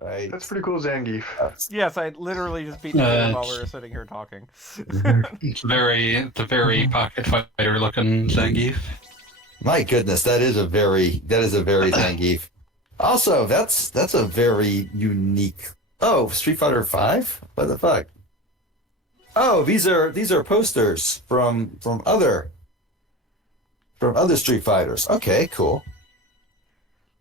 Right. That's pretty cool, Zangief. Yes, I literally just beat the game while we were sitting here talking. It's a very pocket fighter looking Zangief. My goodness, that is a very Zangief. Also, that's a very unique. Oh, Street Fighter Five? What the fuck? Oh, these are posters from other Street Fighters. Okay, cool.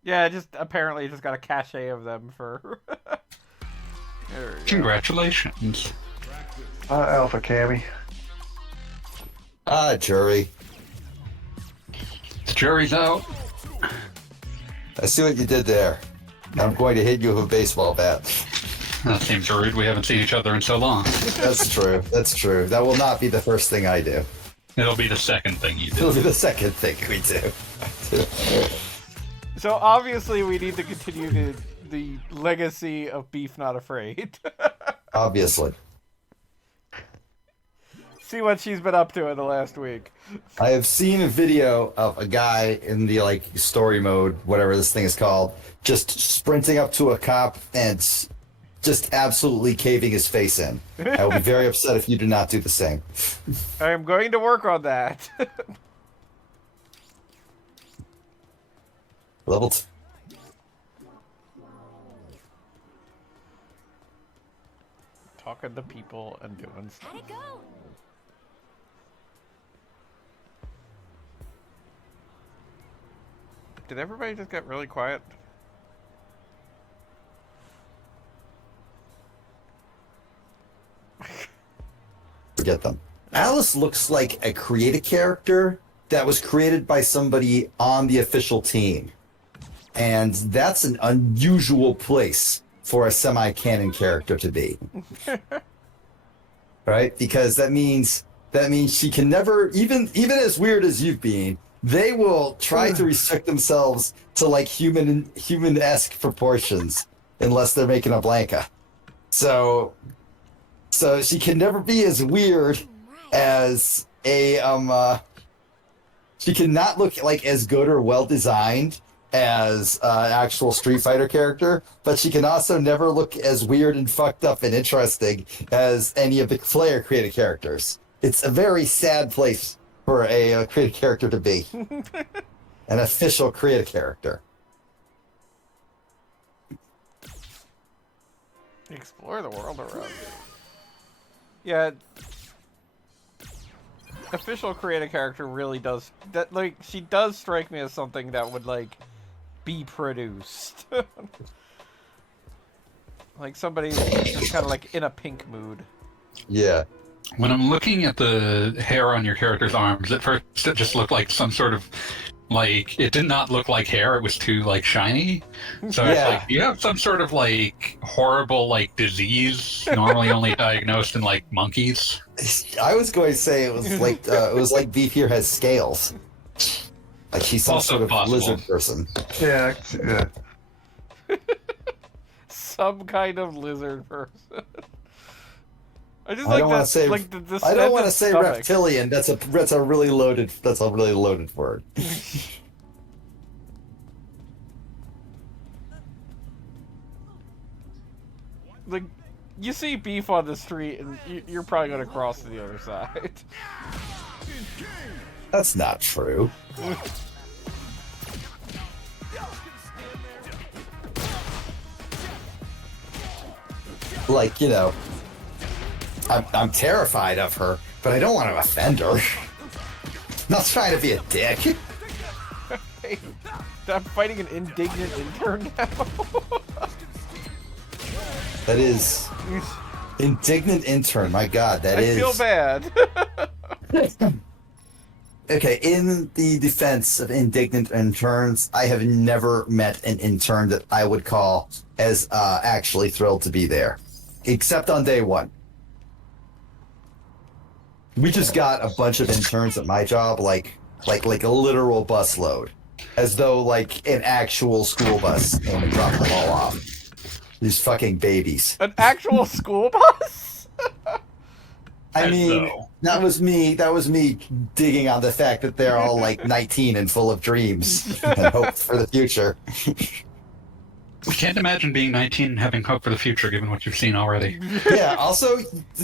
Yeah, just apparently just got a cachet of them for. There we go. Congratulations. Alpha Cammy. Ah, jury. The jury's out. I see what you did there. I'm going to hit you with a baseball bat. That seems rude. We haven't seen each other in so long. That's true. That's true. That will not be the first thing I do. It'll be the second thing you It'll do. be the second thing we do. So obviously we need to continue the legacy of Beef Not Afraid. Obviously. See what she's been up to in the last week. I have seen a video of a guy in the story mode, whatever this thing is called, just sprinting up to a cop and just absolutely caving his face in. I will be very upset if you do not do the same. I am going to work on that. Level 2. Talking to people and doing stuff. How'd it go? Did everybody just get really quiet? Forget them. Alice looks like a creative character that was created by somebody on the official team. And that's an unusual place for a semi-canon character to be. Right? Because that means she can never, even as weird as you've been, they will try to restrict themselves to human-esque proportions unless they're making a Blanca. So she can never be as weird as a she cannot look like as good or well designed as an actual Street Fighter character, but she can also never look as weird and fucked up and interesting as any of the player created characters. It's a very sad place for a created character to be. An official created character. Explore the world around you. Yeah. Official creative character really does that. She does strike me as something that would be produced. Like somebody just kind of in a pink mood. Yeah. When I'm looking at the hair on your character's arms, at first it just looked like some sort of it did not look like hair. It was too shiny. So I was like, do you have some sort of horrible disease normally only diagnosed in monkeys? I was going to say it was like Beef here has scales. Like he's some Also sort of possible. lizard person. Yeah. Some kind of lizard person. I just I don't want to say. the I don't want to say stomach. reptilian. That's a really loaded word. You see Beef on the street, and you're probably gonna cross to the other side. That's not true. I'm terrified of her, but I don't want to offend her. I'm not trying to be a dick. Hey, I'm fighting an indignant intern now. That is indignant intern. My God, that is. I feel bad. Okay, in the defense of indignant interns, I have never met an intern that I would call as actually thrilled to be there, except on day one. We just got a bunch of interns at my job, like a literal bus load, as though an actual school bus came and dropped them all off. These fucking babies. An actual school bus? I mean, that was me digging on the fact that they're all 19 and full of dreams and hope for the future. I can't imagine being 19 and having hope for the future, given what you've seen already. Yeah. Also,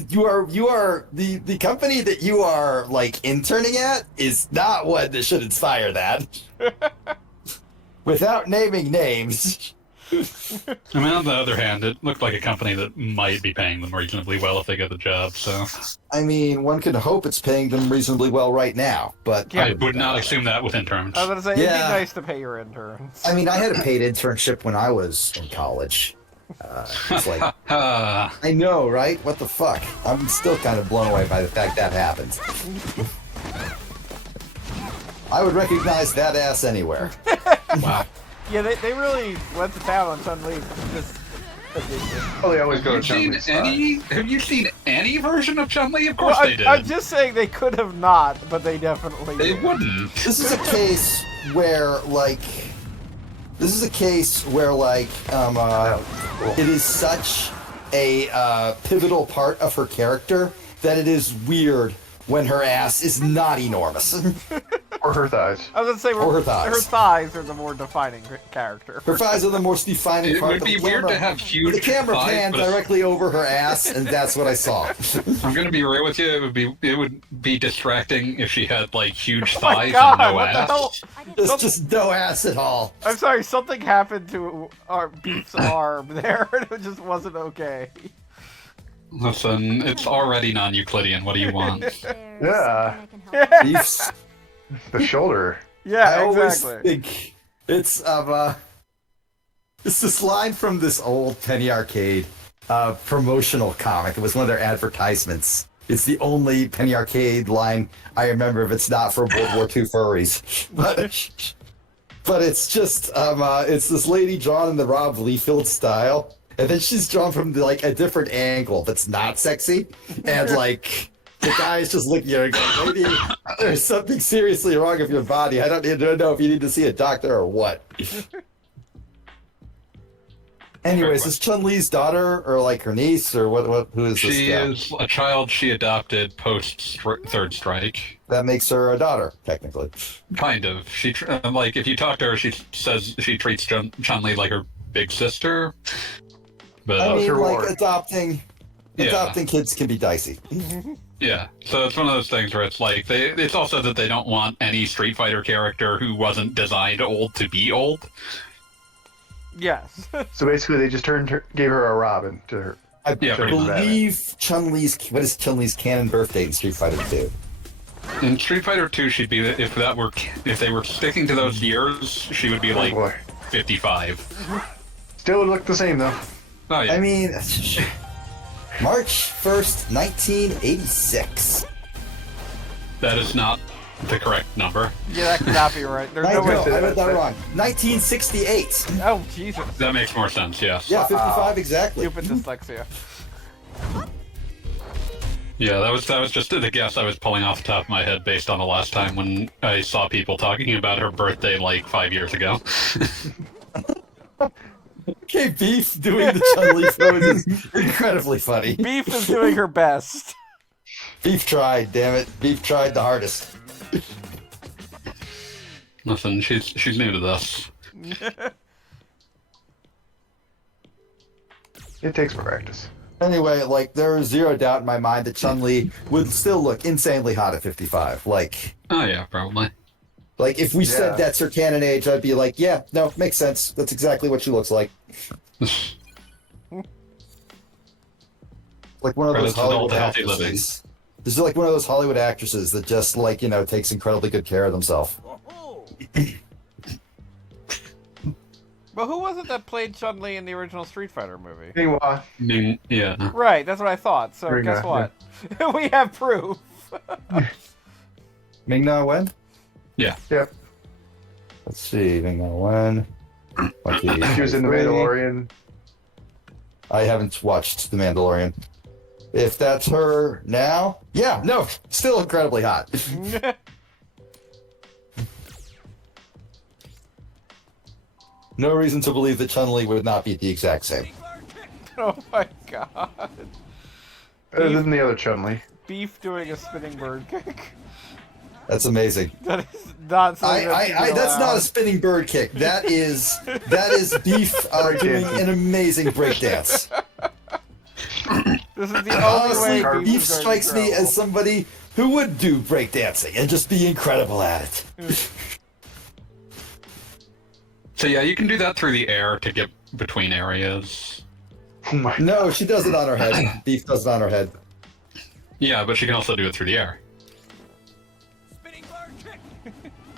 you are the company that you are like interning at is not one that should inspire that. Without naming names. I mean, on the other hand, it looked like a company that might be paying them reasonably well if they get the job. So, I mean, one can hope it's paying them reasonably well right now, but I would not assume that with interns. I was gonna say it'd be Yeah. nice to pay your interns. I mean, I had a paid internship when I was in college. It's like, I know, right? What the fuck? I'm still kind of blown away by the fact that happened. I would recognize that ass anywhere. Wow. Yeah, they really went to town on Chun-Li for this edition. Oh, they always go to Have you seen any version of Chun-Li? Of course Well, they did. I'm just saying they could have not, but they definitely They did. wouldn't. This is a case where, like, it is such a pivotal part of her character that it is weird when her ass is not enormous. Or her thighs. I was gonna say Or her thighs. are the more defining character. Her thighs are the most defining It part. would but be the weird camera- to have huge The camera thighs, panned but it's- directly over her ass, and that's what I saw. I'm gonna be real with you. It would be distracting if she had like huge Oh my thighs God, and no what the ass. hell? There's just no ass at all. I'm sorry, something happened to our Beef's arm there, and it just wasn't okay. Listen, it's already non-Euclidean. What do you want? Yeah. Beef's- The shoulder. Yeah, I always exactly. think it's this line from this old Penny Arcade promotional comic. It was one of their advertisements. It's the only Penny Arcade line I remember if it's not for World War II furries. But it's just it's this lady drawn in the Rob Liefeld style, and then she's drawn from like a different angle that's not sexy, and like the guy is just looking at her going, lady, there's something seriously wrong with your body. I don't know if you need to see a doctor or what. Anyways, is Chun-Li's daughter or like her niece or what? Who is this She guy? is a child she adopted post Third Strike. That makes her a daughter, technically. Kind of. She like if you talk to her, she says she treats Chun-Li like her big sister. But I mean, her like ward. adopting kids can be dicey. yeah, so it's one of those things where it's like it's also that they don't want any Street Fighter character who wasn't designed old to be old. Yes. So basically, they just gave her a Robin to her. I Yeah, pretty much. believe what is Chun-Li's canon birthday in Street Fighter 2? In Street Fighter 2, she'd be if they were sticking to those years, she would be Oh like boy. 55. Still would look the same though. Oh yeah. I mean, March 1st, 1986. That is not the correct number. Yeah, that could not be right. There's no way. I read that wrong. 1968. Oh, Jesus. That makes more sense, yes. Yeah, 55 exactly. Stupid dyslexia. Yeah, that was just the guess I was pulling off the top of my head based on the last time when I saw people talking about her birthday like 5 years ago. Okay, Beef doing the Chun-Li pose is incredibly funny. Beef is doing her best. Beef tried, damn it. Beef tried the hardest. Listen, she's new to this. It takes practice. Anyway, like, there is zero doubt in my mind that Chun-Li would still look insanely hot at 55. Like, Oh yeah, probably. if we Yeah. said that's her canon age, I'd be like, yeah, no, makes sense. That's exactly what she looks like. Like one of those Credits to all Hollywood the healthy living. actresses. This is like one of those Hollywood actresses that just, like, takes incredibly good care of themselves. But who was it that played Chun-Li in the original Street Fighter movie? Meanwhile, Yeah. Right, that's what I thought. So Ringo, guess what? We have proof. Ming-Na Wen? Yeah. yep. Let's see, Ming-Na Wen. She was in The Mandalorian. I haven't watched The Mandalorian. If that's her now, yeah, no, still incredibly hot. No reason to believe that Chun-Li would not be the exact same. Oh my god. Other than the other Chun-Li. Beef doing a spinning bird kick. That's amazing. That is not something That's not a spinning bird kick. That is Beef doing an amazing breakdance. This is the only way Honestly, Beef is going to strikes me travel. as somebody who would do breakdancing and just be incredible at it. So yeah, you can do that through the air to get between areas. Oh my. No, she does it on her head. Beef does it on her head. Yeah, but she can also do it through the air.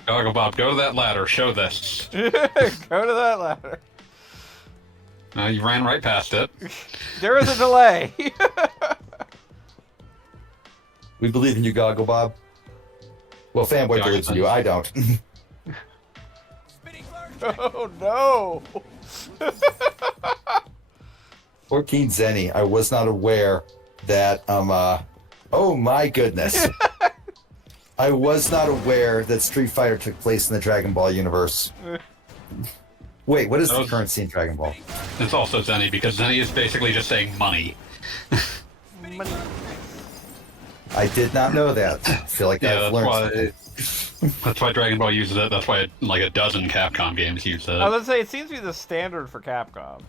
Goggle Bob, go to that ladder. Show this. Go to that ladder. You ran right past it. There is a delay. We believe in you, Goggle Bob. Well, Fanboy believes in you. I don't. Oh no. 14 Zenny. I was not aware that oh my goodness. I was not aware that Street Fighter took place in the Dragon Ball universe. Wait, what is the currency in Dragon Ball? It's also Zenny, because Zenny is basically just saying money. Money. I did not know that. I feel like I've learned. That's why Dragon Ball uses it. That's why like a dozen Capcom games use it. I was gonna say it seems to be the standard for Capcom.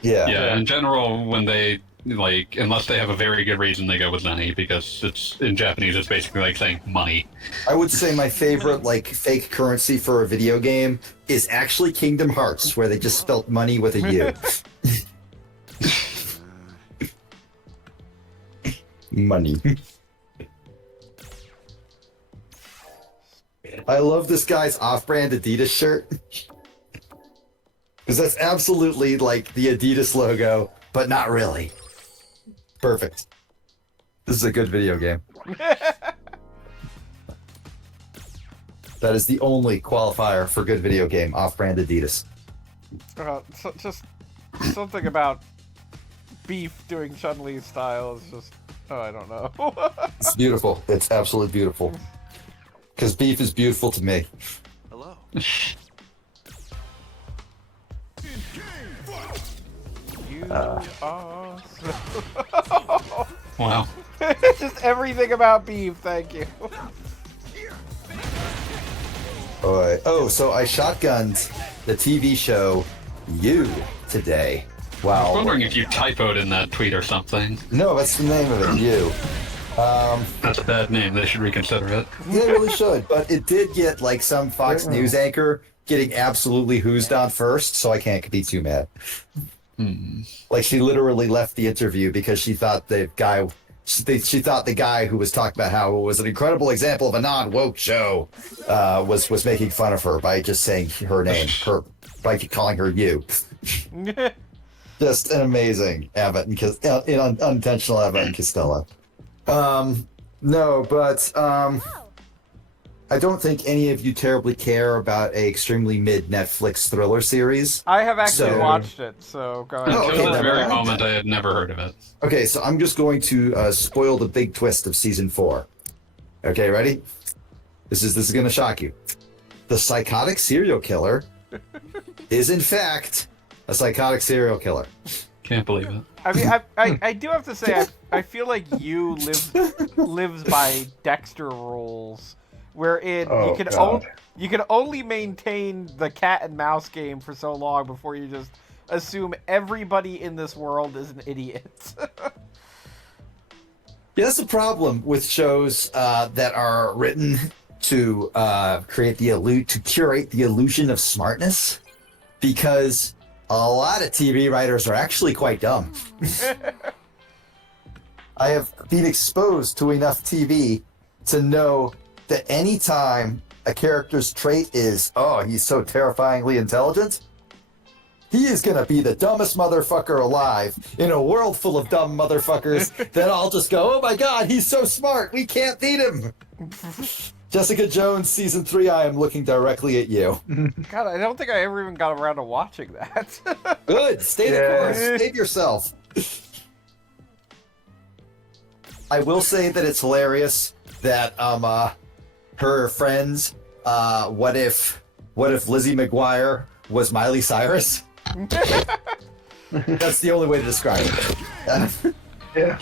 Yeah. In general, when they like, unless they have a very good reason, they go with Zenny, because it's in Japanese. It's basically like saying money. I would say my favorite like fake currency for a video game is actually Kingdom Hearts, where they just spelt money with a U. Money. I love this guy's off-brand Adidas shirt. Because that's absolutely like the Adidas logo, but not really. Perfect. This is a good video game. That is the only qualifier for good video game, off-brand Adidas. Just something about Beef doing Chun-Li's style is just, oh, I don't know. It's beautiful. It's absolutely beautiful. Because Beef is beautiful to me. Hello. You are so... Wow. Just everything about Beef, thank you. Oh, so I shotgunned the TV show You today. I Wow. was wondering if you typoed in that tweet or something. No, that's the name of it, You. That's a bad name. They should reconsider it. They really should, but it did get like some Fox News anchor getting absolutely whoosed on first, so I can't be too mad. Like she literally left the interview because she thought the guy, she thought the guy who was talking about how it was an incredible example of a non-woke show was making fun of her by just saying her name, by calling her You. Just an amazing Abbott and unintentional Abbott and Costello. No, but I don't think any of you terribly care about a extremely mid Netflix thriller series. I have actually So- watched it, so go ahead. Oh, okay, Until this never very mind. moment, I had never heard of it. Okay, so I'm just going to spoil the big twist of season 4. Okay, ready? This is going to shock you. The psychotic serial killer is in fact a psychotic serial killer. Can't believe it. I mean, I do have to say, I feel like You lives by Dexter rules, wherein Oh, you can only maintain the cat and mouse game for so long before you just assume everybody in this world is an idiot. Yeah, that's the problem with shows that are written to curate the illusion of smartness, because a lot of TV writers are actually quite dumb. I have been exposed to enough TV to know that anytime a character's trait is, oh, he's so terrifyingly intelligent, he is going to be the dumbest motherfucker alive in a world full of dumb motherfuckers that all just go, oh my god, he's so smart, we can't beat him. Jessica Jones, season 3, I am looking directly at you. God, I don't think I ever even got around to watching that. Good, stay the Yeah. course, save yourself. I will say that it's hilarious that her friends, what if Lizzie McGuire was Miley Cyrus? That's the only way to describe it. Yeah.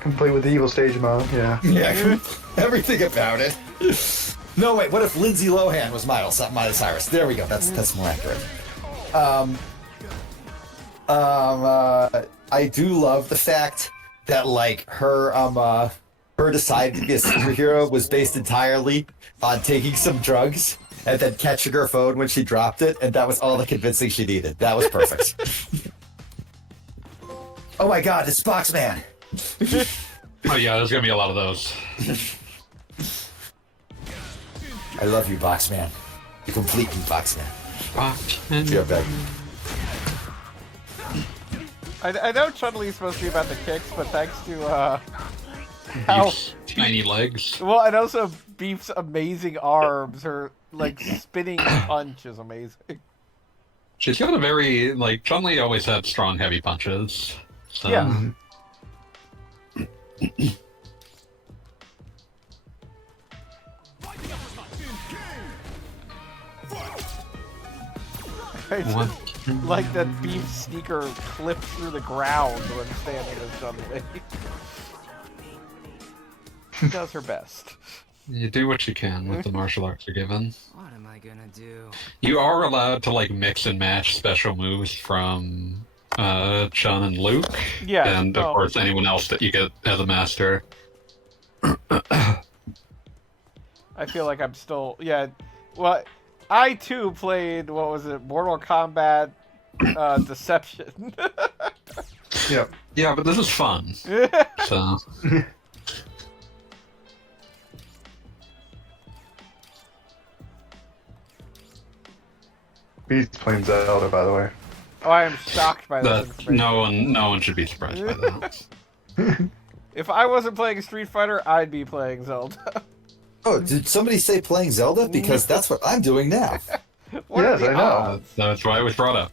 Complete with the evil stage mode, yeah. Yeah, everything about it. No, wait, what if Lindsay Lohan was Miley Cyrus? There we go, that's more accurate. I do love the fact that, like, her deciding to be a superhero was based entirely on taking some drugs and then catching her phone when she dropped it, and that was all the convincing she needed. That was perfect. Oh my god, it's Boxman! Oh yeah, there's gonna be a lot of those. I love you, Boxman. You complete me, Boxman. Boxman. You're back. I know Chun-Li's supposed to be about the kicks, but thanks to how Beef's tiny legs. well, and also Beef's amazing arms, her like spinning punch is amazing. She's got a very, like, Chun-Li always had strong, heavy punches. So. Yeah. I just like that Beef sneaker clips through the ground when standing as Chun-Li. She does her best. You do what you can with the martial arts you're given. What am I gonna do? You are allowed to, like, mix and match special moves from Chun and Luke. Yeah. And, of course, anyone else that you get as a master. I feel like I'm still... Yeah. Well, I, too, played, what was it, Mortal Kombat Deception. Yep. Yeah, but this is fun. So... Beast's playing Zelda, by the way. Oh, I am shocked by this That information. no one should be surprised by that. If I wasn't playing Street Fighter, I'd be playing Zelda. Oh, did somebody say playing Zelda? Because that's what I'm doing now. What are Yes, the I know. odds? That's why it was brought up.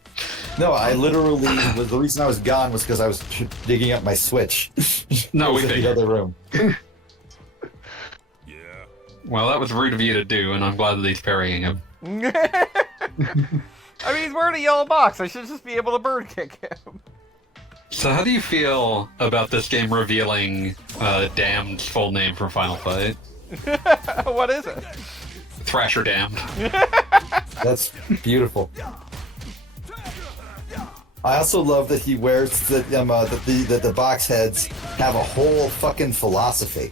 No, I literally, the reason I was gone was because I was digging up my Switch. No, It we was in the figured. other room. Well, that was rude of you to do, and I'm glad that he's parrying him. I mean, he's wearing a yellow box. I should just be able to bird kick him. So how do you feel about this game revealing Damned's full name from Final Fight? What is it? Thrasher Damned. That's beautiful. I also love that he wears that the box heads have a whole fucking philosophy.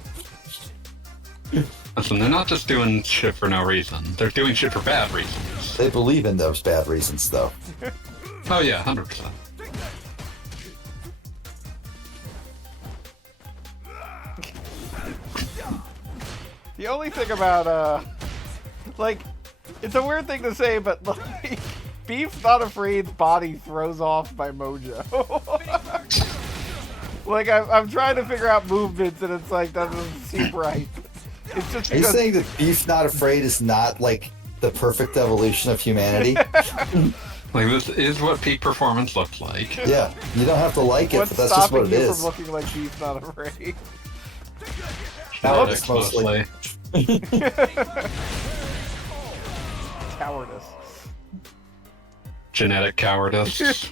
Listen, they're not just doing shit for no reason. They're doing shit for bad reasons. They believe in those bad reasons, though. Oh yeah, 100%. The only thing about, like, it's a weird thing to say, but, like, Beef's Not Afraid's body throws off my mojo. Like, I'm trying to figure out movements, and it's like, that doesn't seem right. It's just Are you because... saying that Beef Not Afraid is not, like, the perfect evolution of humanity? Like, this is what peak performance looks like. Yeah, you don't have to like it, What's but that's just stopping what it you is. from looking like Beef's Not Afraid? Cowardice, mostly. Cowardice. Genetic cowardice.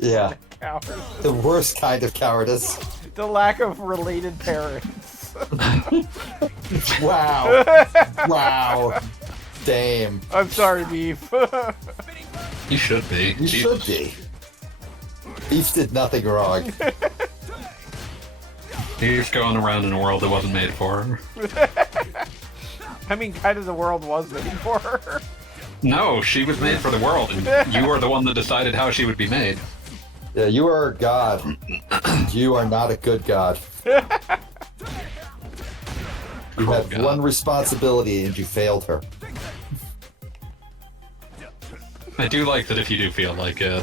Yeah, Cowardice. the worst kind of cowardice. The lack of related parents. Wow. Wow. Damn. I'm sorry, Beef. You should be. You should be. Beef did nothing wrong. He's going around in a world that wasn't made for her. I mean, kind of the world was made for her. No, she was made for the world, and you are the one that decided how she would be made. Yeah, you are a god. You are not a good god. You had God. one responsibility and you failed her. I do like that if you do feel like it,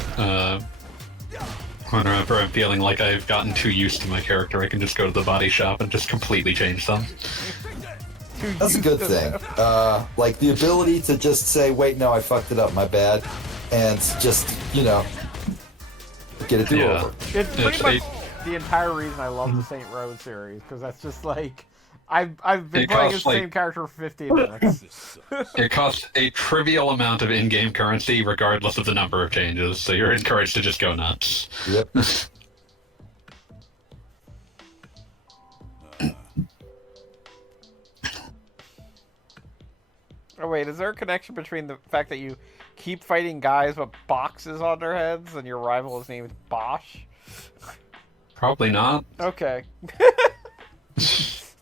whenever I'm feeling like I've gotten too used to my character, I can just go to the body shop and just completely change them. That's a good thing. Like the ability to just say, wait, no, I fucked it up, my bad. And just, you know, get a do-over. It's pretty It's much the entire reason I love the Saint Row series, because that's just like... I've been It playing costs, the same character for 15 minutes. It costs a trivial amount of in-game currency regardless of the number of changes, so you're encouraged to just go nuts. Yep. Oh wait, is there a connection between the fact that you keep fighting guys with boxes on their heads and your rival is named Bosch? Probably not. Okay. If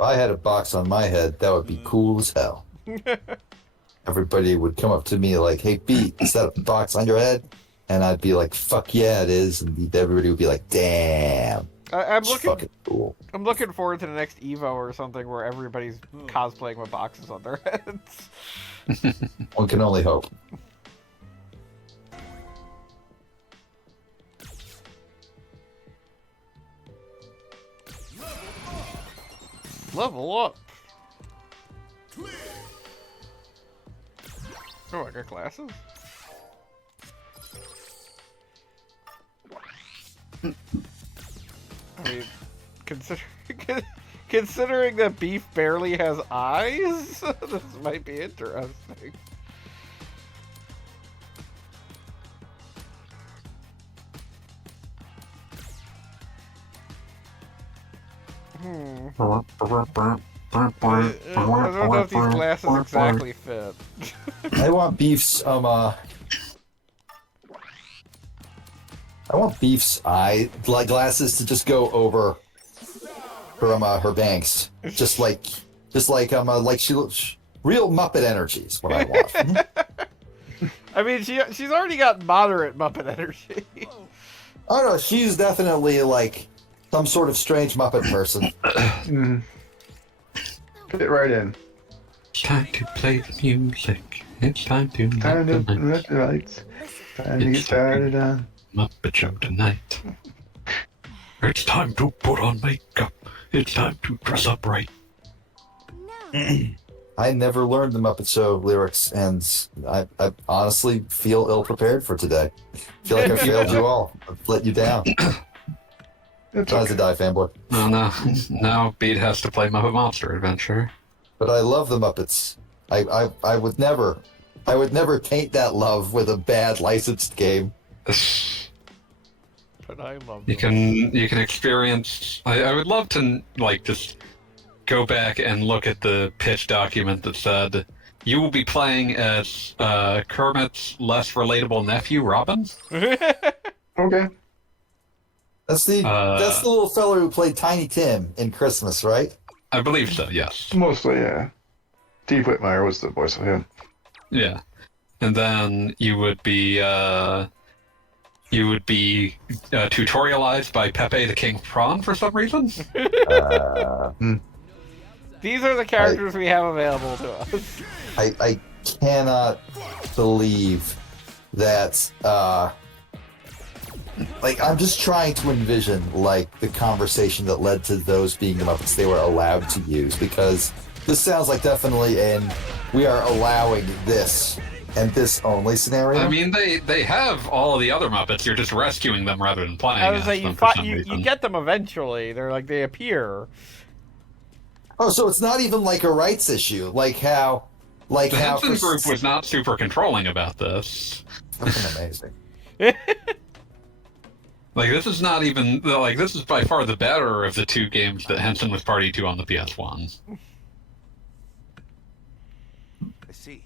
I had a box on my head, that would be cool as hell. Everybody would come up to me like, "Hey, Pete, is that a box on your head?" And I'd be like, "Fuck yeah, it is." And everybody would be like, "Damn, I'm it's looking. fucking cool." I'm looking forward to the next Evo or something where everybody's cosplaying with boxes on their heads. One can only hope. Level up. Oh, I got glasses. I mean, considering that Beef barely has eyes, this might be interesting. I don't know if these glasses exactly fit. I want Beef's I want Beef's eye glasses to just go over her banks, just like she looks real Muppet energy is what I want. I mean, she's already got moderate Muppet energy. Oh no, she's definitely like some sort of strange Muppet person. Fit right in. Time to play the music. It's time to Time to let the lights. Time to get started on. Muppet Show tonight. It's time to put on makeup. It's time to dress up right. I never learned the Muppet Show lyrics, and I honestly feel ill-prepared for today. I feel like I failed you all. I've let you down. It's Tries to okay. die, fanboy. Oh no. Now Beat has to play Muppet Monster Adventure. But I love the Muppets. I would never taint that love with a bad licensed game. But I love You can experience. I would love to like just go back and look at the pitch document that said you will be playing as Kermit's less relatable nephew, Robin. Okay. That's the little fella who played Tiny Tim in Christmas, right? I believe so. Yes. Mostly, yeah. Steve Whitmire was the voice of him. Yeah. And then you would be tutorialized by Pepe the King Prawn for some reason. These are the characters we have available to us. I cannot believe that. Like, I'm just trying to envision like the conversation that led to those being the Muppets they were allowed to use, because this sounds like definitely we are allowing this and this only scenario. I mean, they have all the other Muppets. You're just rescuing them rather than playing. I was as like, them for some reason. you get them eventually. They're like they appear. Oh, so it's not even like a rights issue, like how The Henson group was not super controlling about this. Fucking amazing. Like, this is not even... Like, this is by far the better of the two games that Henson was party to on the PS1. I see.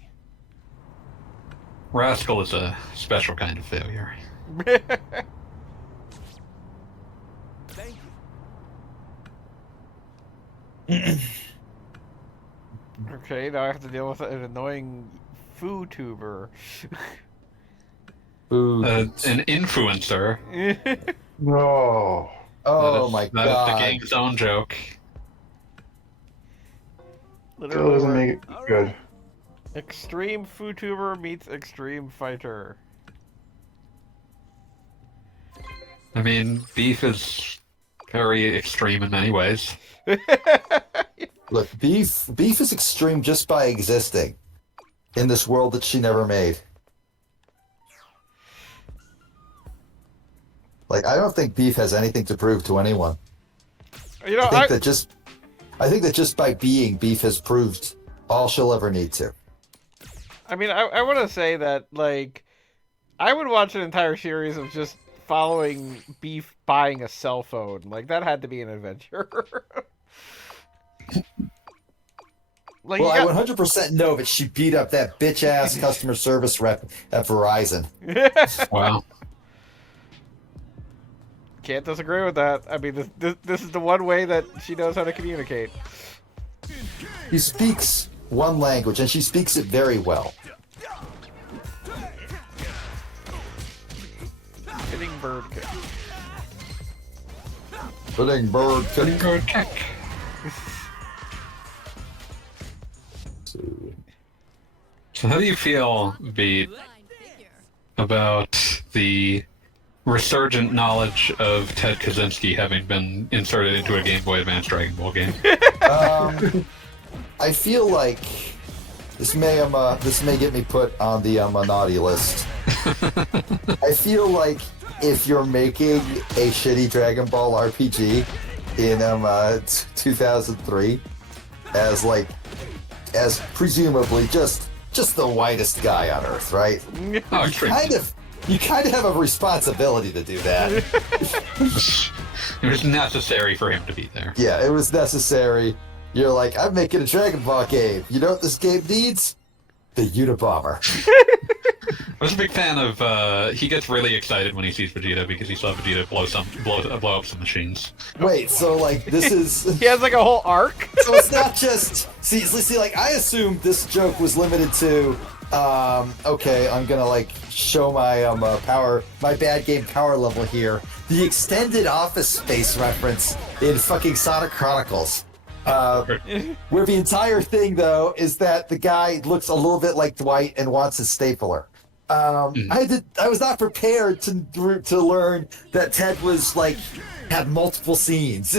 Rascal is a special kind of failure. Thank you. Okay, now I have to deal with an annoying foo-tuber. Ooh. An influencer. No. Oh my That god. is the game's own joke. Still Literally, doesn't we're- make it good. Extreme foo-tuber meets extreme fighter. I mean, Beef is very extreme in many ways. Look, beef is extreme just by existing in this world that she never made. Like, I don't think Beef has anything to prove to anyone. You know, I think that just by being, Beef has proved all she'll ever need to. I mean, I want to say that, like, I would watch an entire series of just following Beef buying a cell phone. Like, that had to be an adventure. Like, Well, you I 100% know that she beat up that bitch-ass customer service rep at Verizon. Wow. Can't disagree with that. I mean, this is the one way that she knows how to communicate. She speaks one language, and she speaks it very well. Hitting bird kick. Pudding bird, Pretty good kick. So how do you feel, Beat, about the resurgent knowledge of Ted Kaczynski having been inserted into a Game Boy Advance Dragon Ball game? I feel like this may get me put on the naughty list. I feel like if you're making a shitty Dragon Ball RPG in 2003, as presumably just the whitest guy on Earth, right? Oh, You kind of have a responsibility to do that. It was necessary for him to be there. Yeah, it was necessary. You're like, I'm making a Dragon Ball game. You know what this game needs? The Unabomber. I was a big fan of. He gets really excited when he sees Vegeta because he saw Vegeta blow up some machines. Wait, so like this is He has like a whole arc. so it's not just see like I assumed this joke was limited to okay, I'm gonna like show my my bad game power level here. The extended Office Space reference in fucking Sonic Chronicles. Where the entire thing though is that the guy looks a little bit like Dwight and wants a stapler. I was not prepared to learn that Ted was like had multiple scenes.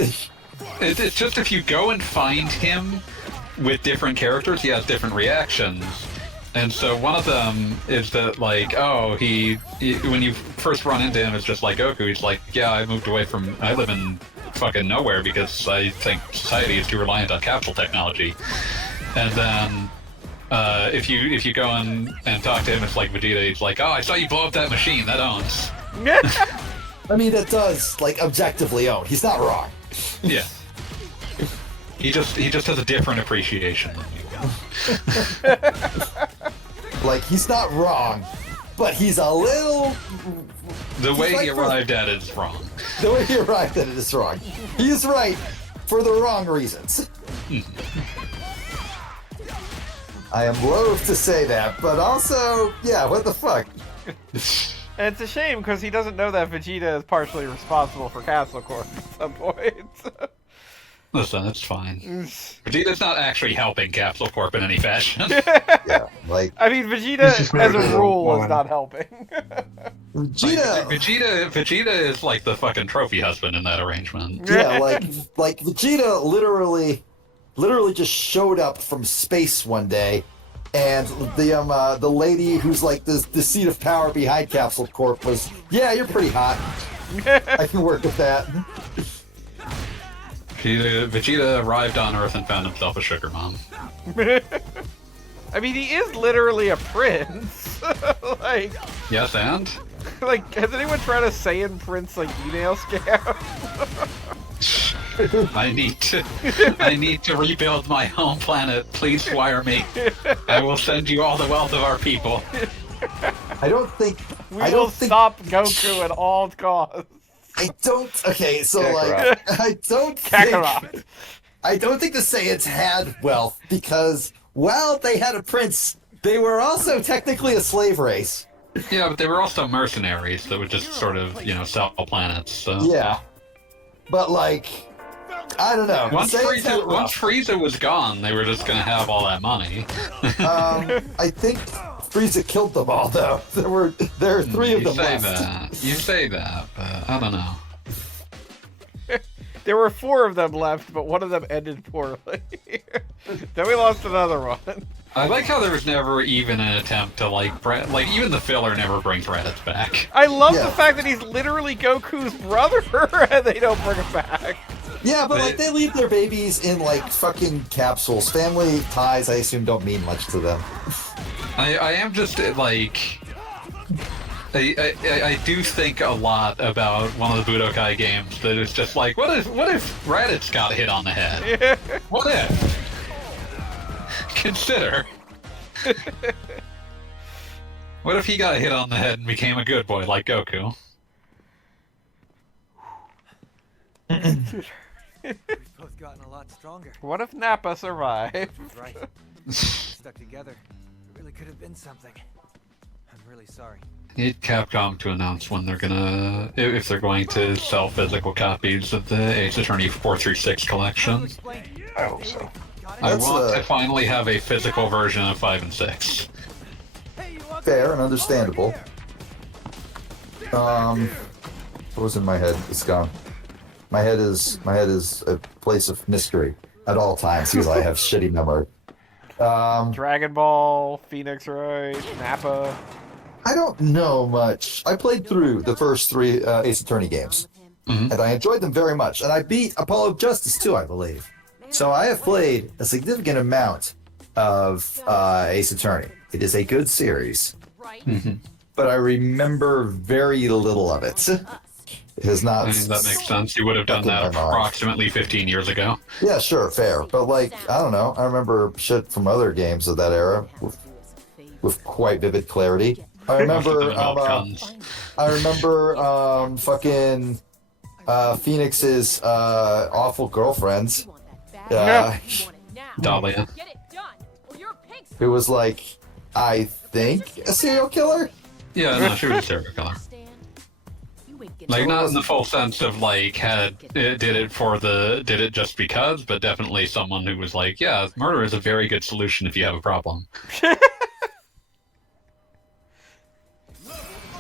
It's just if you go and find him with different characters, he has different reactions. And so one of them is that, like, oh, he when you first run into him, it's just like Goku. He's like, yeah, I live in fucking nowhere because I think society is too reliant on capsule technology. And then if you go and talk to him, it's like Vegeta. He's like, oh, I saw you blow up that machine. That owns. I mean, that does like objectively own. He's not wrong. Yeah. He just has a different appreciation than you. Like he's not wrong, but he's a little. The way like he arrived at it is wrong. The way he arrived at it is wrong. He's right for the wrong reasons. I am loath to say that, but also, yeah, what the fuck? And it's a shame because he doesn't know that Vegeta is partially responsible for Capsule Corp at some point. Listen, it's fine. Vegeta's not actually helping Capsule Corp in any fashion. Yeah, like I mean, Vegeta, just as made a a rule, is woman. not helping. Vegeta. Is like the fucking trophy husband in that arrangement. Yeah, like Vegeta literally just showed up from space one day, and the lady who's like the seat of power behind Capsule Corp was, yeah, you're pretty hot. I can work with that. Vegeta arrived on Earth and found himself a sugar mom. I mean, he is literally a prince. like, Yes, and? has anyone tried a Saiyan Prince email scam? I need to rebuild my home planet. Please wire me. I will send you all the wealth of our people. I don't think Stop Goku at all costs. Okay, so Kakarot. I don't think the Saiyans had wealth because, well, they had a prince. They were also technically a slave race. Yeah, but they were also mercenaries that would just sort of, sell planets. So. Yeah. But, like, I don't know. Once Saiyans had it rough. Frieza was gone, they were just going to have all that money. I think Frieza killed them all, though. There are three of them left. You say that, but I don't know. There were 4 of them left, but one of them ended poorly. Then we lost another one. I like how there was never even an attempt to even the filler never brings Raditz back. I love Yeah. the fact that he's literally Goku's brother, and they don't bring him back. Yeah, but like they leave their babies in like fucking capsules. Family ties, I assume, don't mean much to them. I am just like I do think a lot about one of the Budokai games that is just like, what if Raditz got hit on the head? What if? Consider. What if he got hit on the head and became a good boy like Goku? We've both gotten a lot stronger. What if Nappa survived? He's right. Stuck together. It really could have been something. I'm really sorry. Need Capcom to announce when they're gonna, if they're going to sell physical copies of the Ace Attorney 436 collection. I hope so. I That's, want to finally have a physical version of 5 and 6. Fair and understandable. What was in my head? It's gone. My head is a place of mystery at all times because I have shitty memory. Dragon Ball, Phoenix Wright, Nappa. I don't know much. I played through the first 3 Ace Attorney games, and I enjoyed them very much. And I beat Apollo Justice too, I believe. So I have played a significant amount of Ace Attorney. It is a good series, but I remember very little of it. It has not. I mean, that makes sense. You would have done that approximately 15 years ago. Yeah, sure, fair. But like, I don't know. I remember shit from other games of that era with quite vivid clarity. I remember. I remember fucking Phoenix's awful girlfriends. Dahlia. Who was like, I think a serial killer. Yeah, no, she was a serial killer. Like, not in the full sense of like did it just because, but definitely someone who was like, yeah, murder is a very good solution if you have a problem.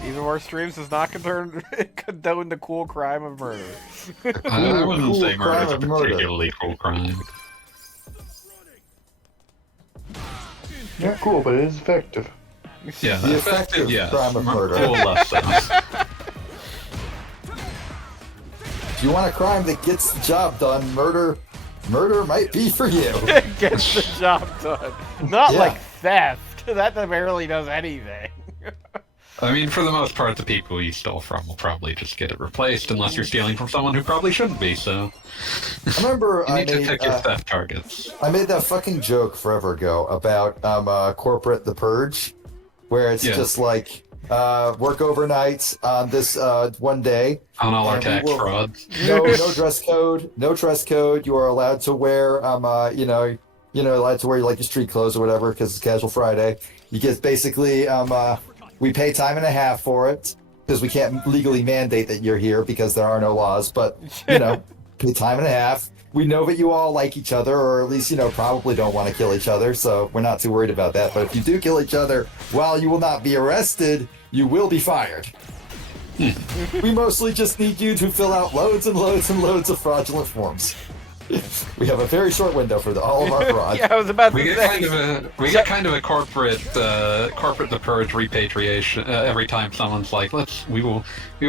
Even More Streams does not condone the cool crime of murder. I wouldn't say murder is a crime of murder. particularly cool crime. Not cool, but it is effective. Yeah, The effective crime of murder. Cool less so. If you want a crime that gets the job done, murder might be for you. Gets the job done. Not Yeah. like theft. That barely does anything. I mean, for the most part, the people you stole from will probably just get it replaced, unless you're stealing from someone who probably shouldn't be, so... I remember You I need to made pick your theft targets. I made that fucking joke forever ago about corporate The Purge, where it's Yeah. just like work overnight on this one day. On all our And we tax will- fraud. No dress code. No dress code. You are allowed to wear allowed to wear like your street clothes or whatever because it's Casual Friday. You get basically we pay time and a half for it because we can't legally mandate that you're here because there are no laws. But pay time and a half. We know that you all like each other, or at least probably don't want to kill each other. So we're not too worried about that. But if you do kill each other, while you will not be arrested, you will be fired. We mostly just need you to fill out loads and loads and loads of fraudulent forms. We have a very short window for all of our fraud. Yeah, I was about to We get say. kind of a corporate The Purge repatriation every time someone's like, we will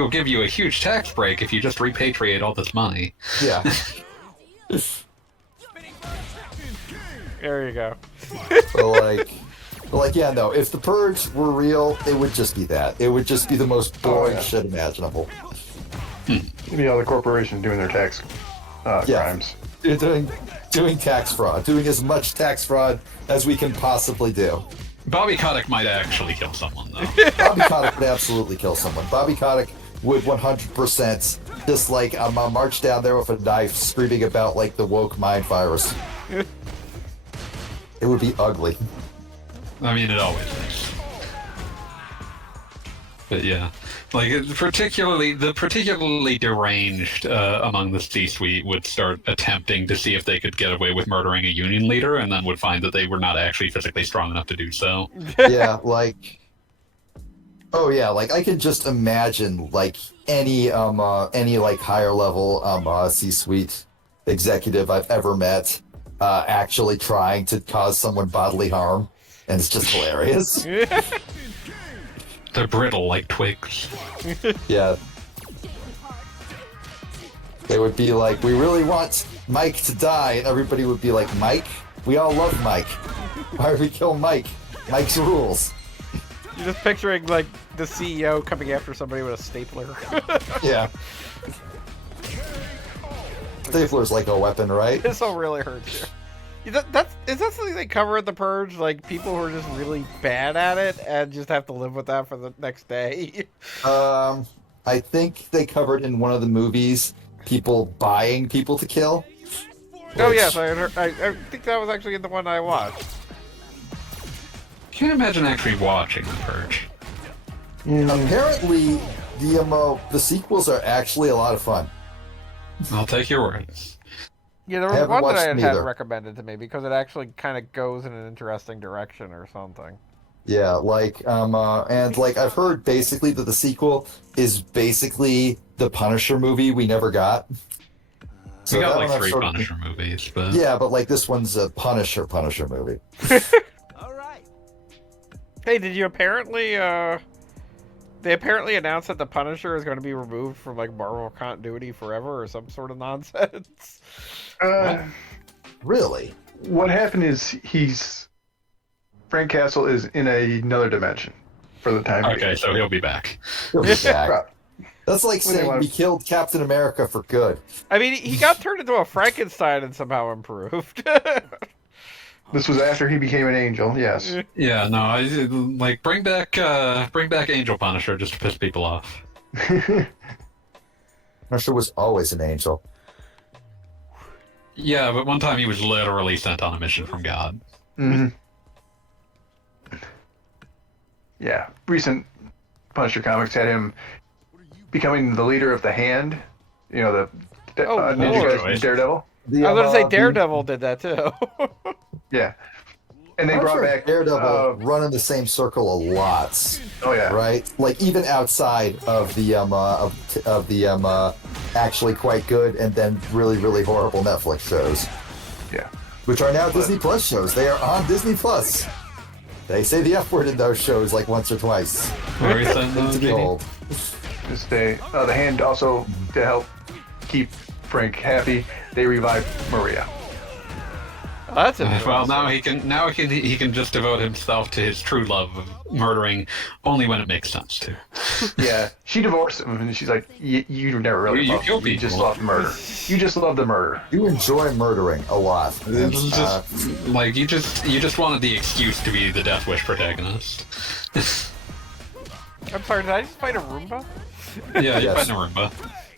give you a huge tax break if you just repatriate all this money. Yeah. There you go. But yeah, no. If the Purge were real, it would just be that. It would just be the most boring shit imaginable. Maybe all the corporations doing their tax crimes. You're doing tax fraud, doing as much tax fraud as we can possibly do. Bobby Kotick might actually kill someone, though. Bobby Kotick would absolutely kill someone. Bobby Kotick would 100% just like march down there with a knife, screaming about like the woke mind virus. It would be ugly. I mean, it always is. But yeah, like the particularly deranged among the C-suite would start attempting to see if they could get away with murdering a union leader, and then would find that they were not actually physically strong enough to do so. Yeah, like. Oh yeah, like I can just imagine like any like higher level C-suite executive I've ever met actually trying to cause someone bodily harm, and it's just hilarious. They're brittle like twigs. Yeah. They would be like, we really want Mike to die, and everybody would be like, Mike? We all love Mike. Why would we kill Mike? Mike's rules. You're just picturing like the CEO coming after somebody with a stapler. Yeah. Stapler's like a weapon, right? This will really hurt you. Is that something they cover at The Purge? Like people who are just really bad at it and just have to live with that for the next day? I think they covered in one of the movies people buying people to kill. Oh which- yes, I think that was actually in the one I watched. Can't imagine actually watching The Purge. Apparently, the sequels are actually a lot of fun. I'll take your word. Yeah, there I was haven't one that I watched had neither. recommended to me because it actually kind of goes in an interesting direction or something. Yeah, and like I've heard basically that the sequel is basically the Punisher movie we never got. We got that like one I've 3 sort of- Punisher movies, but Yeah, but like this one's a Punisher movie. All right. Hey, did you apparently they apparently announced that the Punisher is going to be removed from like Marvel continuity forever or some sort of nonsense? Really? What happened is Frank Castle is in another dimension for the time being. okay, so he'll be back. He'll be back. Right. That's like When they saying want- we killed Captain America for good. I mean, he got turned into a Frankenstein and somehow improved. This was after he became an angel. Yes. Yeah, no, like bring back Angel Punisher just to piss people off. Punisher was always an angel. Yeah, but one time he was literally sent on a mission from God. hmm Yeah. Recent Punisher comics had him becoming the leader of the Hand. You know, the Oh, Ninja Lord. Guys, Daredevil. The, I was going to say the- Daredevil did that too. Yeah. And they I'm brought sure back Daredevil run in the same circle a lot, oh yeah. right? Like even outside of the actually quite good and then really really horrible Netflix shows, Yeah. which are now Disney Plus shows. They are on Disney Plus. They say the F word in those shows like once or twice. Where he sent To be old. Just the Hand also to help keep Frank happy. They revived Maria. Oh, that's interesting. Well, now he can just devote himself to his true love of murdering only when it makes sense to. Yeah, she divorced him, and she's like, "You never really You loved kill me. You just people." love murder. You just love the murder." You enjoy murdering a lot. It's just like you just wanted the excuse to be the Death Wish protagonist. I'm sorry, did I just fight a Roomba? Yeah, you Yes. find a Roomba.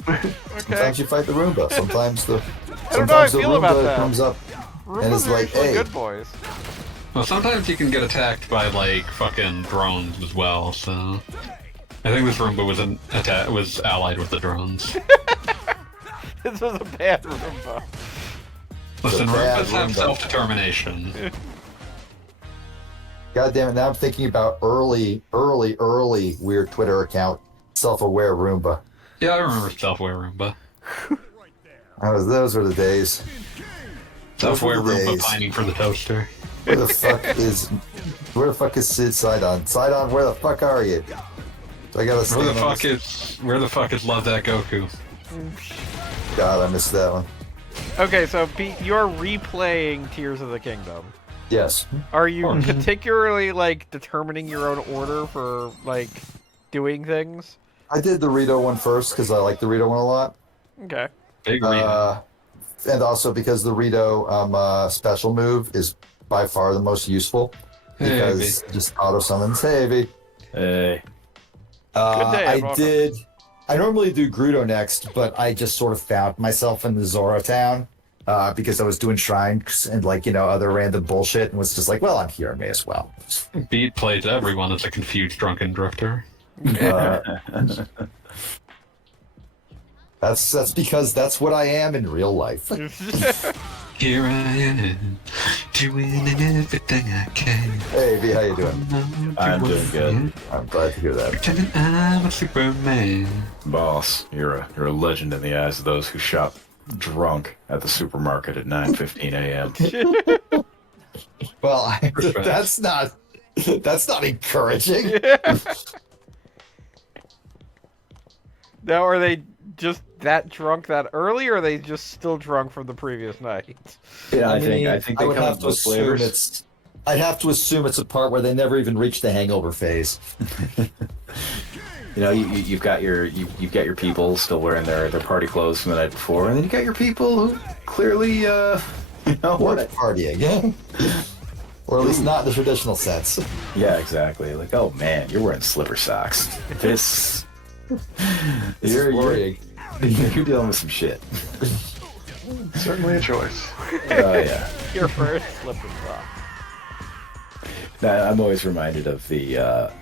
Okay. Sometimes you fight the Roomba. Sometimes the I don't know how I sometimes the feel about Roomba that. comes up. Roomba's it's are like, actually hey. good boys. Well, sometimes you can get attacked by like fucking drones as well. So I think this Roomba was allied with the drones. This was a bad Roomba. Listen, bad Roombas have Roomba. self-determination. God damn it! Now I'm thinking about early weird Twitter account self-aware Roomba. Yeah, I remember self-aware Roomba. Those were the days. Self-aware Those were the Roomba days. pining for the toaster. Where the fuck is Sid Sidon? Sidon, where the fuck are you? Do I gotta Where the stand on fuck this? is Love That Goku? God, I missed that one. Okay, so Pete, you're replaying Tears of the Kingdom. Yes. Are you particularly like determining your own order for like doing things? I did the Rito one first because I like the Rito one a lot. Okay. Big reason. And also because the Rito special move is by far the most useful. Hey, Because just auto summons. Hey, V. Hey. Good day, welcome. I normally do Grudo next, but I just sort of found myself in the Zoro town because I was doing shrines and other random bullshit and was just like, well, I'm here, I may as well. Beat plays everyone as a confused drunken drifter. Uh, that's because that's what I am in real life. Here I am, doing everything I can. Hey, V, how you doing? I'm doing good. I'm glad to hear that. Pretending I'm a Superman. Boss, you're a legend in the eyes of those who shop drunk at the supermarket at 9:15 a.m. Well, Respect. that's not encouraging. Now, are they just that drunk that early, or are they just still drunk from the previous night? Yeah, I think they I would come have in to both assume flavors. it's I'd have to assume it's a part where they never even reached the hangover phase. You know, you've got your people still wearing their party clothes from the night before, and then you got your people who clearly, Weren't partying, yeah? Or at least not in the traditional sense. Yeah, exactly. Like, oh man, you're wearing slipper socks. This You're worrying. you're dealing with some shit. Certainly a choice. Oh yeah. Your first slipper sock. I'm always reminded of the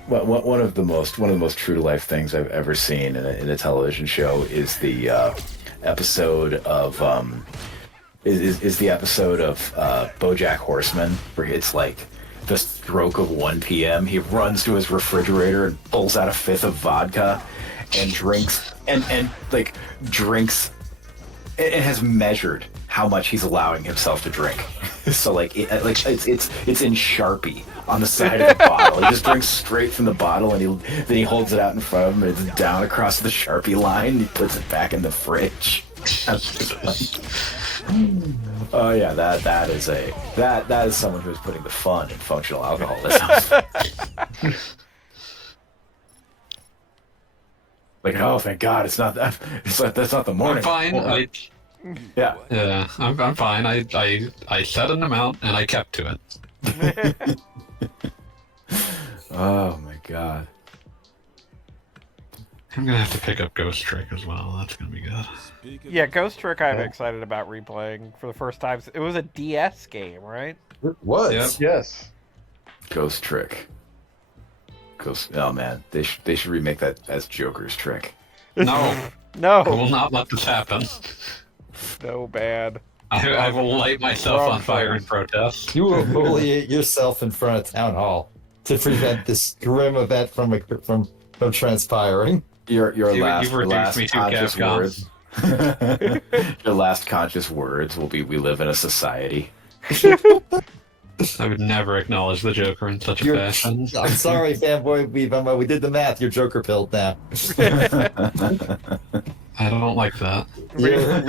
one of the most true to life things I've ever seen in a television show is the episode of is the episode of BoJack Horseman, where it's like the stroke of 1 p.m. He runs to his refrigerator and pulls out a fifth of vodka and drinks and has measured how much he's allowing himself to drink. So it's in Sharpie on the side of the bottle. He just drinks straight from the bottle, and then he holds it out in front of him, and it's down across the Sharpie line. He puts it back in the fridge. Oh yeah, that is someone who's putting the fun in functional alcoholism. Like, oh, thank God, it's not that. It's like that's not the morning. I'm fine. Yeah. Yeah, I'm fine. I set an amount and I kept to it. Oh my God. I'm gonna have to pick up Ghost Trick as well. That's gonna be good. Yeah, Ghost Trick I'm excited about replaying for the first time. It was a DS game, right? It was. Yep. Yes. Ghost Trick. Oh man, they should remake that as Joker's Trick. No, I No. will not let this happen. So bad. I will light myself on fire in protest. You will bully yourself in front of Town Hall to prevent this grim event from transpiring. Your last reduced me to conscious Capcom. words. Your last conscious words will be, "We live in a society." I would never acknowledge the Joker in such a fashion. I'm sorry, fanboy. We did the math. You're Joker pilled now. I don't like that. You're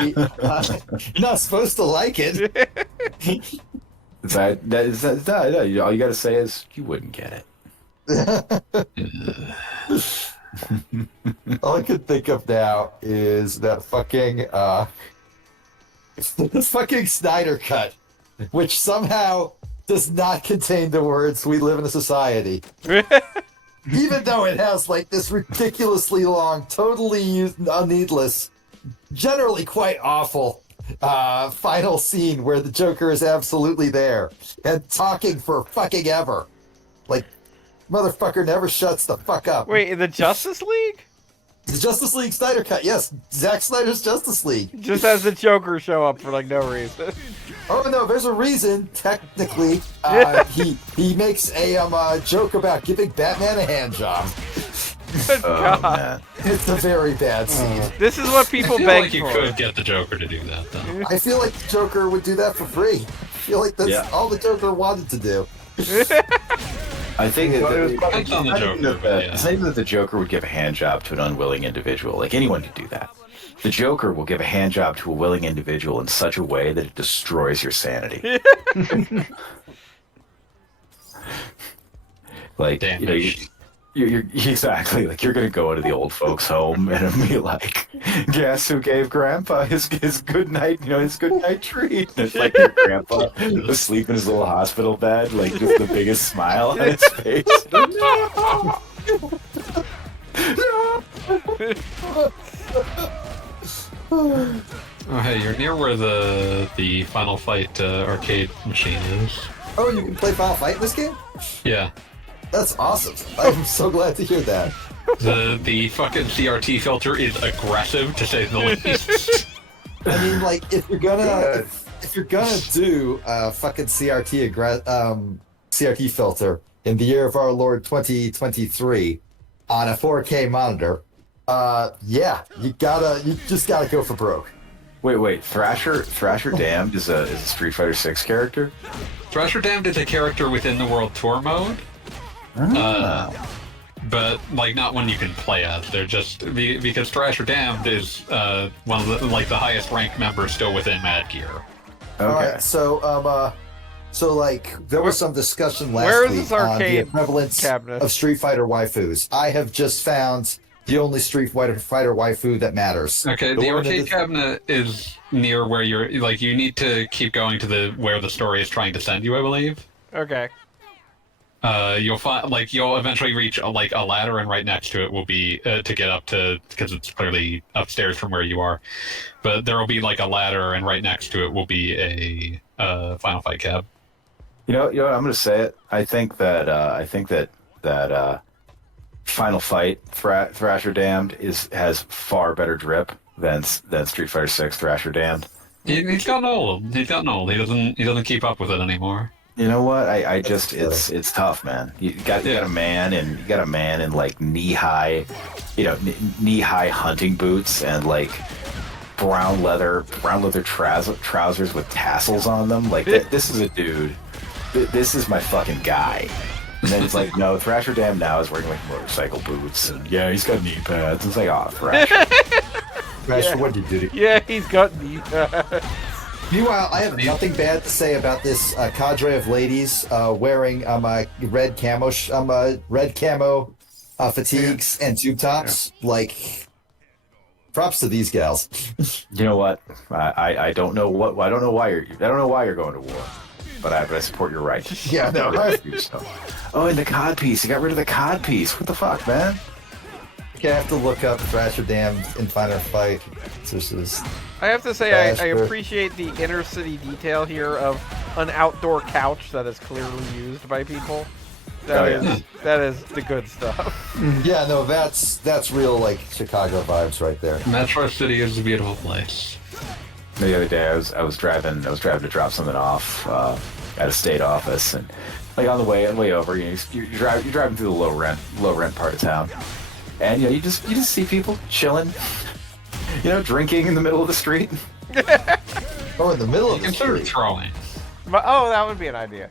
not supposed to like it. All you gotta say is, you wouldn't get it. All I can think of now is that fucking the fucking Snyder cut, which somehow does not contain the words "we live in a society," even though it has like this ridiculously long, totally needless, generally quite awful final scene where the Joker is absolutely there and talking for fucking ever. Like, motherfucker never shuts the fuck up. Wait, in the Justice League? The Justice League Snyder cut, yes. Zack Snyder's Justice League. Just has the Joker show up for like no reason. Oh no, there's a reason. Technically, he makes a joke about giving Batman a hand job. Good God. Man. It's a very bad scene. This is what I people feel beg like you for. could get the Joker to do that, though. I feel like the Joker would do that for free. I feel like that's all the Joker wanted to do. I think Depends on the Joker, but yeah. it's not even that the Joker would give a hand job to an unwilling individual. Like, anyone could do that. The Joker will give a hand job to a willing individual in such a way that it destroys your sanity. Like, Damage. you're exactly, like, you're gonna go into the old folks' home and be like, guess who gave Grandpa his good night, his good night treat? And it's like your grandpa asleep in his little hospital bed, like just the biggest smile on his face. Oh, hey, you're near where the Final Fight arcade machine is. Oh, you can play Final Fight in this game? Yeah. That's awesome. I'm so glad to hear that. The fucking CRT filter is aggressive, to say the least. I mean, like, if you're gonna do a fucking CRT filter in the year of our Lord 2023 on a 4K monitor, you just gotta go for broke. Wait, Thrasher Damned is a Street Fighter 6 character? Thrasher Damned is a character within the World Tour mode. But like not one you can play as. They're just because Thrasher Damned is one of the highest ranked members still within Mad Gear. Okay. All right, so So, like, there was some discussion Where last is week this on the arcade prevalence cabinet? of Street Fighter waifus. I have just found the only Street Fighter waifu that matters. Okay, the arcade cabinet is near where you're like. You need to keep going to where the story is trying to send you, I believe. Okay. You'll find you'll eventually reach a ladder, and right next to it will be to get up to, because it's clearly upstairs from where you are. But there will be like a ladder, and right next to it will be a Final Fight cab. You know, I'm going to say it. I think that Final Fight Thrasher Damned has far better drip than Street Fighter 6 Thrasher Damned. He's gotten old. He doesn't keep up with it anymore. You know what? I just it's tough, man. You got a man in like knee high hunting boots and like brown leather trousers with tassels on them. Like this is a dude. This is my fucking guy. And then it's like, no, Thrasher Dam now is wearing like motorcycle boots and yeah, he's got knee pads. It's like, oh, Thrasher. Thrasher, what did you do? Yeah, he's got knee pads. Meanwhile, I have nothing bad to say about this cadre of ladies wearing red camo fatigues and tube tops. Yeah. Like, props to these gals. You know what? I don't know why you're going to war, but I support your right. Yeah, no. Oh, and the cod piece. You got rid of the cod piece. What the fuck, man? I have to look up Thrasher Dam in Final Fight. I have to say, I appreciate the inner city detail here of an outdoor couch that is clearly used by people. That is the good stuff. Yeah, no, that's real like Chicago vibes right there. Metro City is a beautiful place. The other day, I was driving to drop something off at a state office, and like on the way over, you're driving through the low rent part of town. And you just see people chilling, drinking in the middle of the street. Or in the middle of the street. Trolling. Oh, that would be an idea.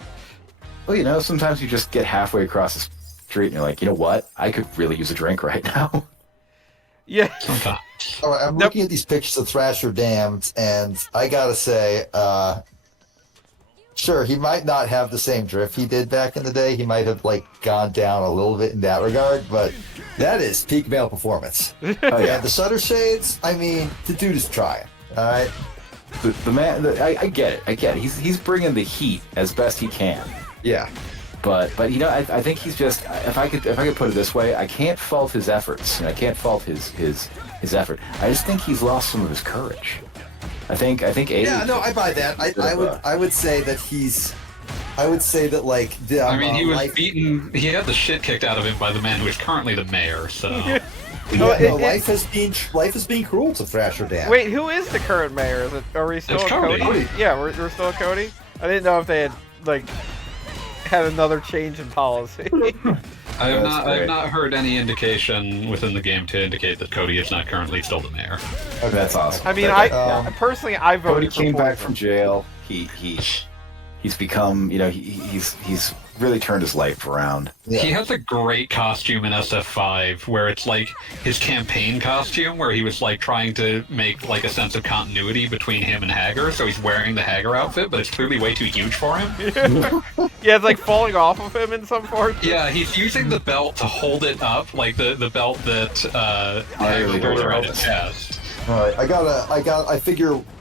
Well, sometimes you just get halfway across the street and you're like, you know what? I could really use a drink right now. Yeah. Sometimes. All right, I'm looking at these pictures of Thrasher Damned, and I gotta say, sure, he might not have the same drift he did back in the day. He might have gone down a little bit in that regard, but that is peak male performance. Oh yeah, the shutter shades. I mean, the dude is trying. All right, the man. I get it. He's bringing the heat as best he can. Yeah, but I think he's just. If I could put it this way, I can't fault his efforts. I can't fault his effort. I just think he's lost some of his courage. I think age. Yeah, no, I buy that. I would say that he's. I would say that he was beaten. He had the shit kicked out of him by the man who is currently the mayor. So. Life is being cruel to Thrasher Dam. Wait, who is the current mayor? Are we still Cody? Yeah, we're still Cody. I didn't know if they had had another change in policy. I have not heard any indication within the game to indicate that Cody is not currently still the mayor. Okay, that's awesome. I mean, personally, I voted Cody came for back from jail. He's become, he's really turned his life around. Yeah. He has a great costume in SF5 where it's like his campaign costume where he was trying to make a sense of continuity between him and Hager, so he's wearing the Hager outfit, but it's clearly way too huge for him. Yeah, it's falling off of him in some form. Yeah, he's using the belt to hold it up, the belt that Hager wears around his chest. Alright,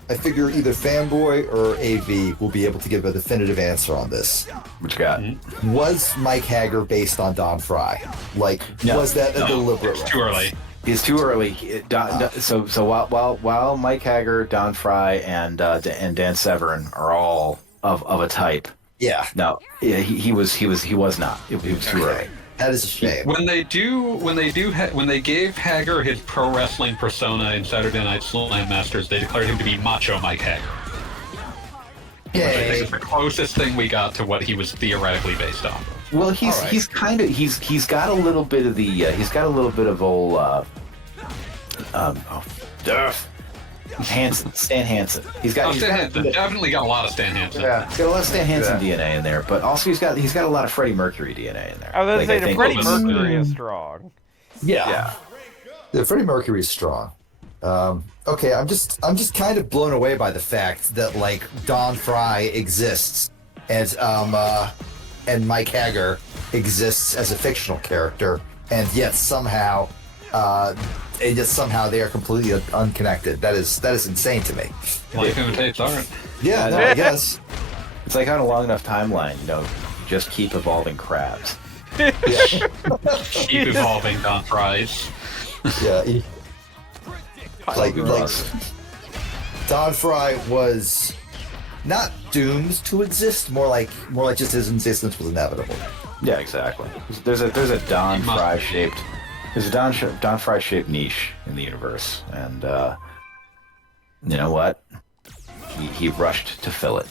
I figure either Fanboy or AV will be able to give a definitive answer on this. What you got? Was Mike Hager based on Don Fry? No. Was that a deliberate? It's too early. It's too early. So while Mike Hager, Don Fry, and Dan Severin are all of a type. Yeah. No. Yeah. He was not. He was too early. That is a shame. When they gave Hager his pro wrestling persona in Saturday Night Slam Masters, they declared him to be Macho Mike Hager. Yeah. I think it's the closest thing we got to what he was theoretically based off of. Well, he's got a little bit of old Stan Hansen. Stan Hansen. Definitely got a lot of Stan Hansen. Yeah, he's got a lot of Stan Hansen DNA in there, but also he's got a lot of Freddie Mercury DNA in there. I was gonna say the Freddie Mercury is strong. Yeah. The Freddie Mercury is strong. Okay, I'm just kind of blown away by the fact that Don Fry exists and Mike Hager exists as a fictional character, and yet somehow they are completely unconnected. That is insane to me. Life imitates art. Yeah, no, I guess. It's like on a long enough timeline, you just keep evolving crabs. Keep evolving, Don Fries. Yeah. Like Don Fry was not doomed to exist, more like just his existence was inevitable. Yeah, exactly. There's a Don Fry shaped niche in the universe, and you know what? He rushed to fill it.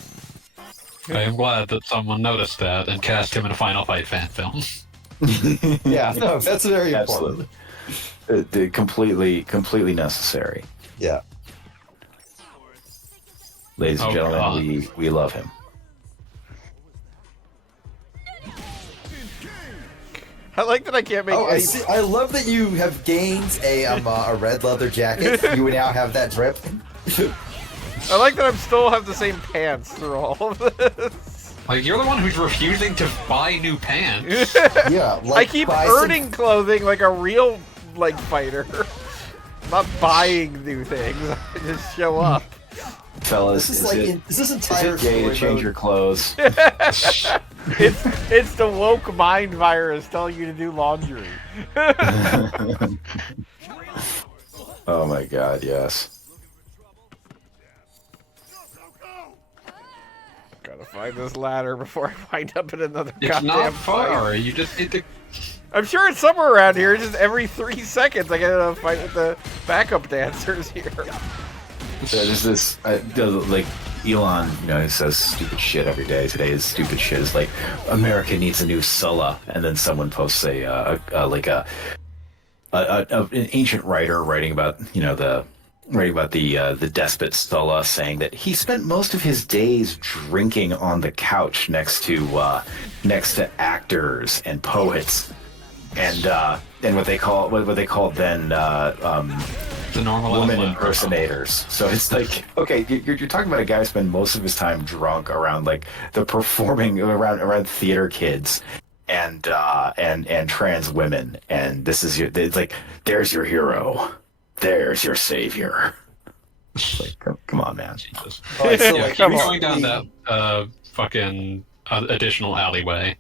I am glad that someone noticed that and cast him in a Final Fight fan film. Yeah, no, that's very important. Absolutely. Completely necessary. Yeah. Ladies and gentlemen, we love him. I like that I can't make any... I love that you have gained a red leather jacket. You now have that drip. I like that I still have the same pants through all of this. Like, you're the one who's refusing to buy new pants. Yeah, I keep earning clothing like a real fighter. Not buying new things. I just show up. Fellas, is it gay to change your clothes? It's the woke mind virus telling you to do laundry. Oh my god, yes. Gotta find this ladder before I wind up in another It's goddamn not fight. far. You just need to... I'm sure it's somewhere around here. Just every 3 seconds I get in a fight with the backup dancers here. There's this, like, Elon, he says stupid shit every day. Today's stupid shit is like, America needs a new Sulla, and then someone posts an ancient writer writing about, the despot Sulla, saying that he spent most of his days drinking on the couch next to actors and poets, and what they called then the normal woman impersonators. So it's like, okay, you're talking about a guy who spent most of his time drunk around the performing around theater kids and trans women, and it's like, there's your hero, there's your savior. Like, come on, man. Jesus. Right, so Yeah, keep going down that fucking additional alleyway.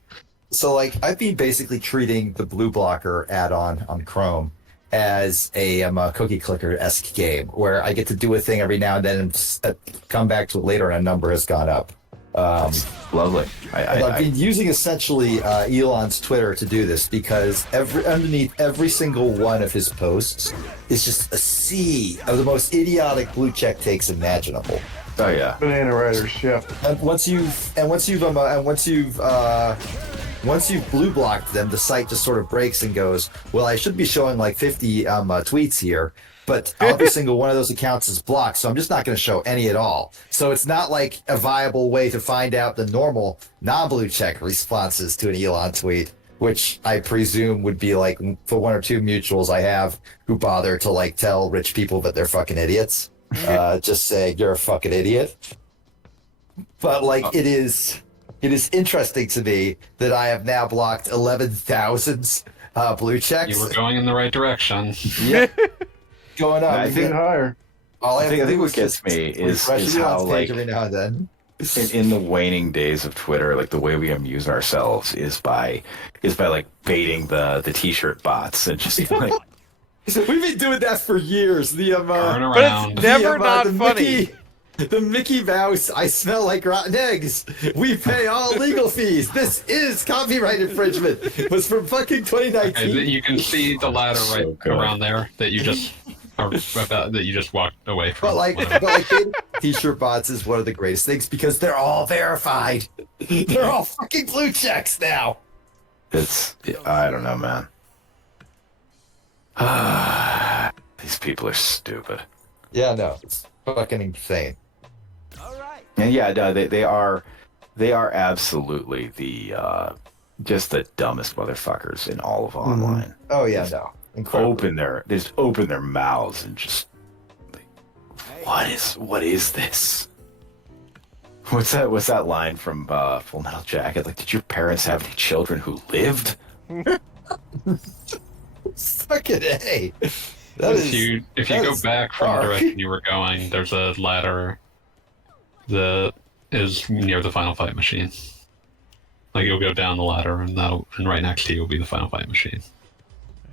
So I've been basically treating the blue blocker add-on on Chrome as a cookie clicker-esque game where I get to do a thing every now and then and come back to it later and a number has gone up. Lovely. I've been using essentially Elon's Twitter to do this because underneath every single one of his posts is just a sea of the most idiotic blue check takes imaginable. Oh yeah. Banana Riders, yeah. And once you've blue blocked them, the site just sort of breaks and goes, well, I should be showing 50 tweets here, but every single one of those accounts is blocked, so I'm just not going to show any at all. So it's not like a viable way to find out the normal non-blue check responses to an Elon tweet, which I presume would be for one or two mutuals I have who bother to tell rich people that they're fucking idiots. Just say you're a fucking idiot. But it is interesting to me that I have now blocked 11,000 blue checks. You were going in the right direction. Yeah. Going up. I think higher. I think what gets me is how every now and then. in the waning days of Twitter, the way we amuse ourselves is by baiting the t-shirt bots and just We've been doing that for years. Turn But around. it's never not funny. The Mickey Mouse, I smell like rotten eggs. We pay all legal fees. This is copyright infringement. It was from fucking 2019. Okay, you can see the ladder right around there that you just walked away from. But t-shirt bots is one of the greatest things because they're all verified. They're all fucking blue checks now. I don't know, man. These people are stupid. Yeah, no, it's fucking insane. And yeah, no, they are absolutely the just the dumbest motherfuckers in all of online. Oh yeah, no, incredible. Open their mouths and just what is this? What's that line from Full Metal Jacket? Like, did your parents have any children who lived? Fucking A. If you go back from the direction you were going, there's a ladder that is near the final fight machine. Like, you'll go down the ladder, and right next to you will be the final fight machine.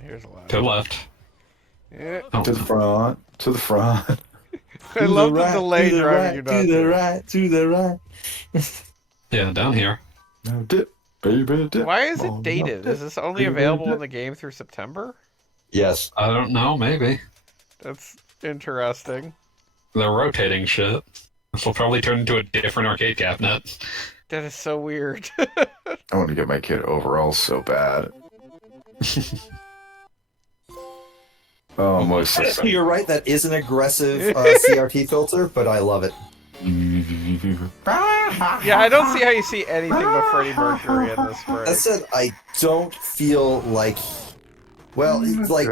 Here's a ladder. To the left. Yeah. Oh. To the front. To the front. I love the delay driving you nuts. To the right, to the right. Yeah, down here. No dip, baby, dip. Why is it Oh, dated? no Is this only dip, available baby, in the game through September? Yes. I don't know, maybe. That's interesting. They're rotating shit. This will probably turn into a different arcade cabinet. That is so weird. I want to get my kid overalls so bad. Oh, most So you're right, that is an aggressive CRT filter, but I love it. Yeah, I don't see how you see anything but Freddie Mercury in this spray. That said, I don't feel like... Well, it's like...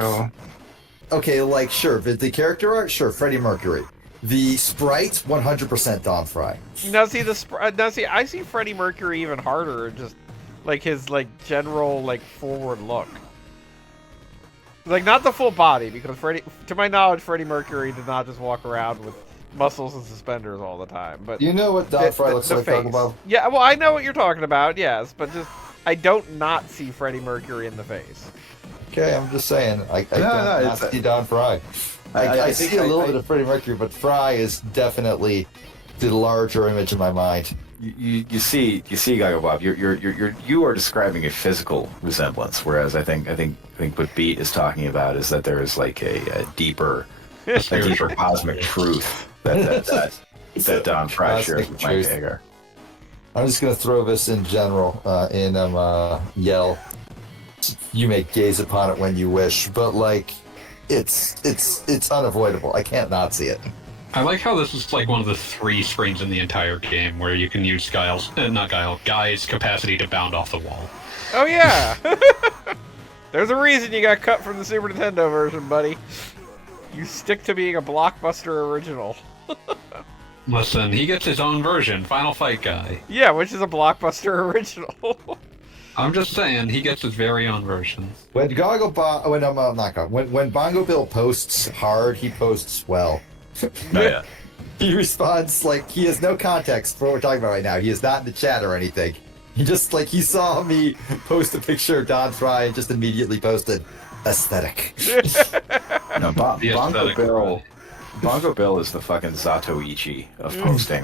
Okay, like, sure, but the character art, sure, Freddie Mercury. The sprite, 100% Don Fry. Now see, I see Freddie Mercury even harder, just like his general forward look. Like, not the full body, because to my knowledge, Freddie Mercury did not just walk around with muscles and suspenders all the time. But You know what Don Fry looks like, face. Taco Bell? Yeah, well, I know what you're talking about, yes, but just I don't not see Freddie Mercury in the face. Okay, I'm just saying. I don't see Don Fry. I see a little bit of Freddie Mercury, but Fry is definitely the larger image in my mind. You see, Gaga Bob. You are describing a physical resemblance, whereas I think what Beat is talking about is that there is like a deeper cosmic truth that Don Fry shares with Mike Hagar. I'm just gonna throw this in general in yell. You may gaze upon it when you wish, but like, it's unavoidable. I can't not see it. I like how this is like one of the 3 screens in the entire game where you can use Guy's capacity to bound off the wall. Oh yeah! There's a reason you got cut from the Super Nintendo version, buddy. You stick to being a Blockbuster original. Listen, he gets his own version, Final Fight Guy. Yeah, which is a Blockbuster original. I'm just saying, he gets his very own version. When Bongo Bill posts hard, he posts well. Oh, yeah. He responds like he has no context for what we're talking about right now. He is not in the chat or anything. He just he saw me post a picture of Don Fry and just immediately posted aesthetic. No, Bongo Bill is the fucking Zatoichi of posting.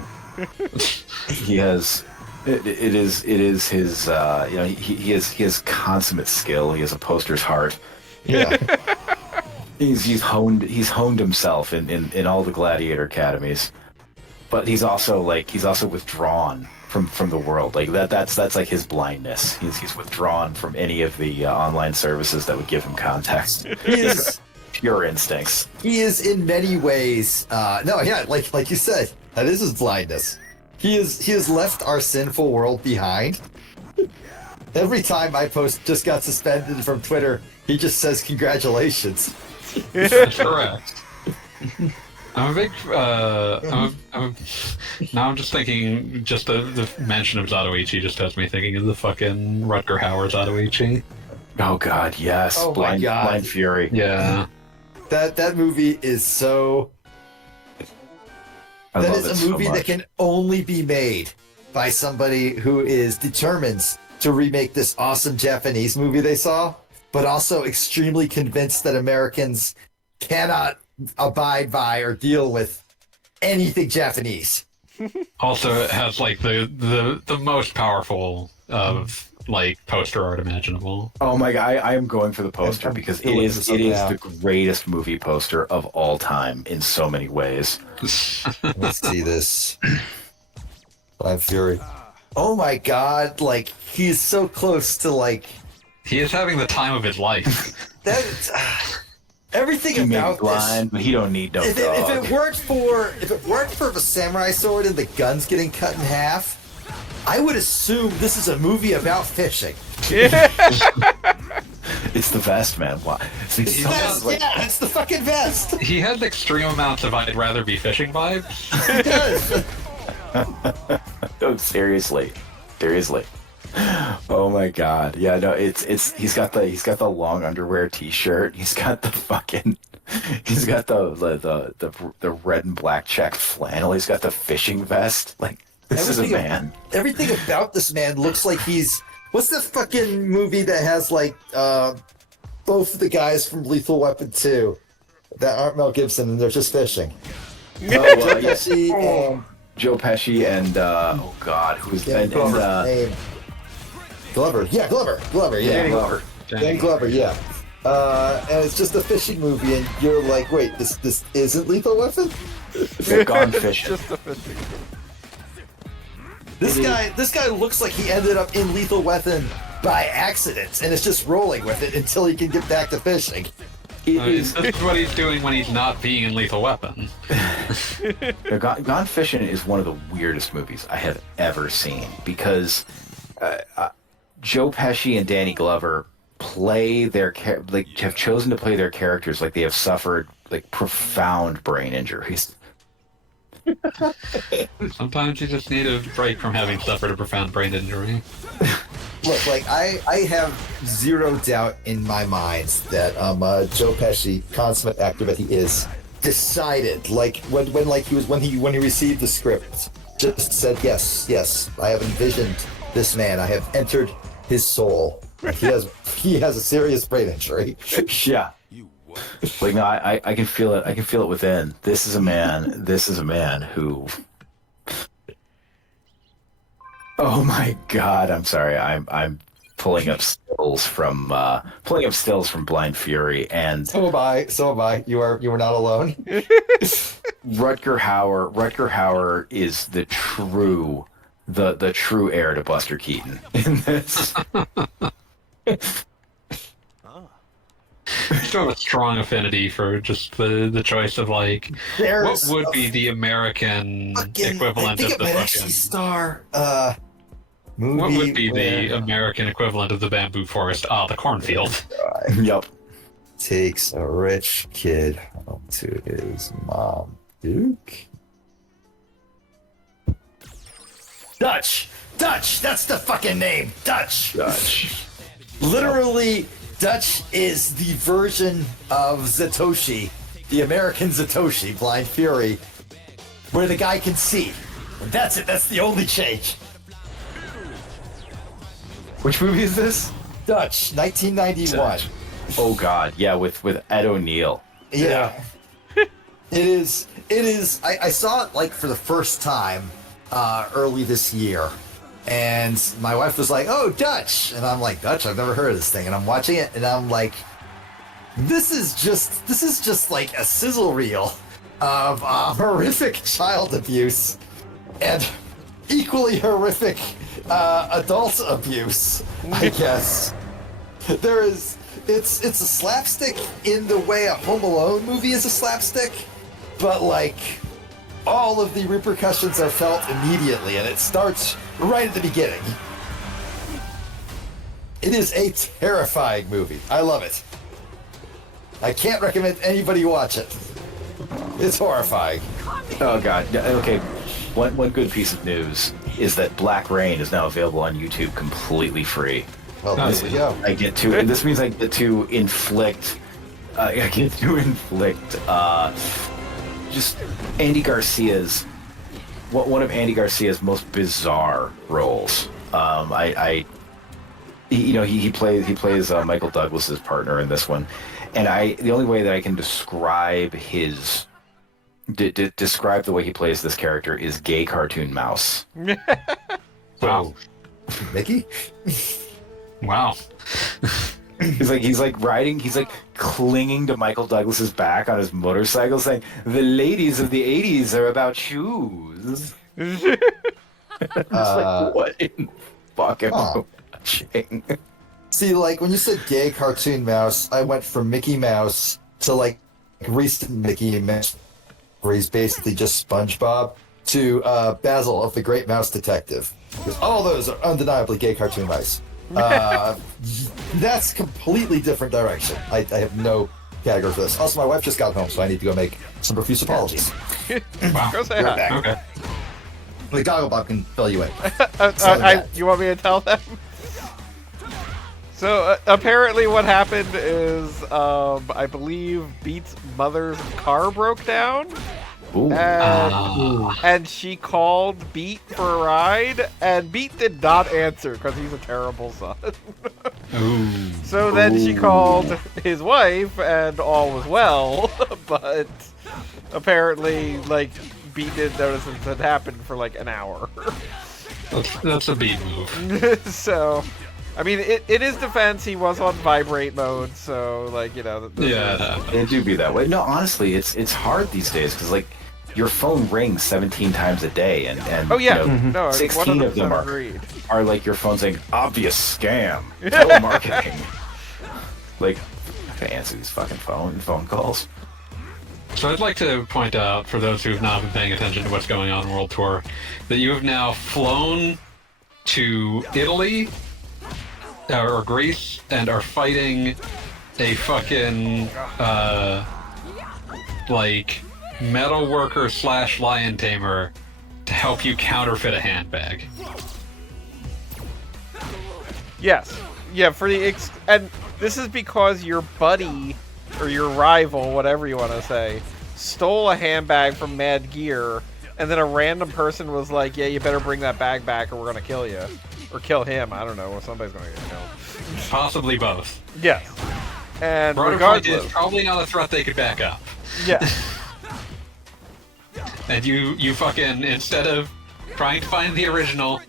He has. It is his. He has consummate skill. He has a poster's heart. Yeah. He's honed himself in all the gladiator academies, but he's also withdrawn from the world. Like that's like his blindness. He's withdrawn from any of the online services that would give him context. He is pure instincts. He is in many ways. Like you said, that is his blindness. He has left our sinful world behind. Every time I post just got suspended from Twitter, he just says congratulations. That's correct. I'm a big. Now I'm just thinking. Just the mention of Zatoichi just has me thinking of the fucking Rutger Hauer Zatoichi. Oh God, yes. Oh my God. Blind Fury. Yeah. That movie is so. I That love is it a movie so much. that can only be made by somebody who is determined to remake this awesome Japanese movie they saw, but also extremely convinced that Americans cannot abide by or deal with anything Japanese. Also, it has like the most powerful of poster art imaginable. Oh my God, I am going for the poster I'm because doing it is this up now. the greatest movie poster of all time in so many ways. Let's see this. Blind Fury. Oh my God, he's so close to He is having the time of his life. that. Everything He may be about blind, but he don't need no this. dog. If it weren't for the samurai sword and the guns getting cut in half, I would assume this is a movie about fishing. It's the vest, man. Why? It's the fucking vest. He has extreme amounts of I'd rather be fishing vibes. It does. No, seriously. Oh my god. Yeah, no, it's he's got the long underwear t-shirt. He's got the red and black check flannel. He's got the fishing vest. Like, this is a man. Everything about this man looks like he's... What's the fucking movie that has, like, both the guys from Lethal Weapon 2 that aren't Mel Gibson and they're just fishing? Joe Pesci and oh god, who's name? Glover. Yeah, Glover. Yeah, Glover. Dan Glover. Yeah. And it's just a fishing movie, and you're like, wait, this isn't Lethal Weapon? They're gone fishing. Just a fishing. This guy looks like he ended up in Lethal Weapon by accident, and is just rolling with it until he can get back to fishing. This is what he's doing when he's not being in Lethal Weapon. Gone Fishing is one of the weirdest movies I have ever seen because Joe Pesci and Danny Glover have chosen to play their characters like they have suffered like profound brain injuries. Sometimes you just need a break from having suffered a profound brain injury. Look, like I have zero doubt in my mind that Joe Pesci, consummate actor that he is, decided like when he received the script, just said yes, I have envisioned this man, I have entered his soul. He has a serious brain injury. Yeah. Like, no, I can feel it. I can feel it within. This is a man who. Oh my God! I'm sorry. I'm pulling up stills from Blind Fury, and so am I. You are not alone. Rutger Hauer is the true heir to Buster Keaton in this. I still have a strong affinity for just the choice of like what would be the American equivalent of the fucking Star movie. What would be the American equivalent of the bamboo forest? The cornfield. Yup. Takes a rich kid home to his mom. Duke. Dutch. That's the fucking name. Dutch. Literally. Dutch is the version of Zatoshi, the American Zatoshi, Blind Fury, where the guy can see. And that's it. That's the only change. Which movie is this? Dutch, 1991. Dutch. Oh God, yeah, with Ed O'Neill. Yeah. It is. I saw it like for the first time early this year. And my wife was like, "Oh, Dutch," and I'm like, "Dutch? I've never heard of this thing." And I'm watching it, and I'm like, "This is just like a sizzle reel of horrific child abuse and equally horrific adult abuse, I guess." It's a slapstick in the way a Home Alone movie is a slapstick, but like all of the repercussions are felt immediately, and it starts right at the beginning. It is a terrifying movie. I love it. I can't recommend anybody watch it. It's horrifying. Oh God. Okay. One good piece of news is that Black Rain is now available on YouTube completely free. Well, there we go. This means I get to inflict. Just Andy Garcia's one of Andy Garcia's most bizarre roles. He plays Michael Douglas's partner in this one, and the only way that I can describe describe the way he plays this character is gay cartoon mouse. Wow. Mickey? Wow. He's like clinging to Michael Douglas's back on his motorcycle saying, "The ladies of the 80s are about shoes." It's like, what in fucking watching? See, like, when you said gay cartoon mouse, I went from Mickey Mouse to, like, recent Mickey Mouse, where he's basically just SpongeBob, to Basil of the Great Mouse Detective. Because all those are undeniably gay cartoon mice. That's completely different direction. I have no category for this. Also, my wife just got home, so I need to go make some profuse apologies. Wow. Go say hi. Okay. but Gogglebop can fill you in. You want me to tell them? So apparently what happened is, I believe Beat's mother's car broke down. Ooh. And she called Beat for a ride, and Beat did not answer because he's a terrible son. Ooh. So then she called his wife, and all was well, but apparently, like, Beat didn't notice it had happened for like an hour. That's a Beat move. So, I mean, in his defense, he was on vibrate mode, so, like, you know. It do be that way. No, honestly, it's hard these days because, like, your phone rings 17 times a day, and oh yeah, you know, no, 16 of them are like your phone saying obvious scam, telemarketing. Like, I can answer these fucking phone calls. So I'd like to point out, for those who have not been paying attention to what's going on in World Tour, that you have now flown to Italy or Greece and are fighting a fucking like metal worker / lion tamer to help you counterfeit a handbag. Yes. Yeah, for the and this is because your buddy or your rival, whatever you want to say, stole a handbag from Mad Gear, and then a random person was like, "Yeah, you better bring that bag back, or we're gonna kill you, or kill him." I don't know, or somebody's gonna get killed. Possibly both. Yes. And regardless, probably not a threat they could back up. Yeah. And you fucking, instead of trying to find the original,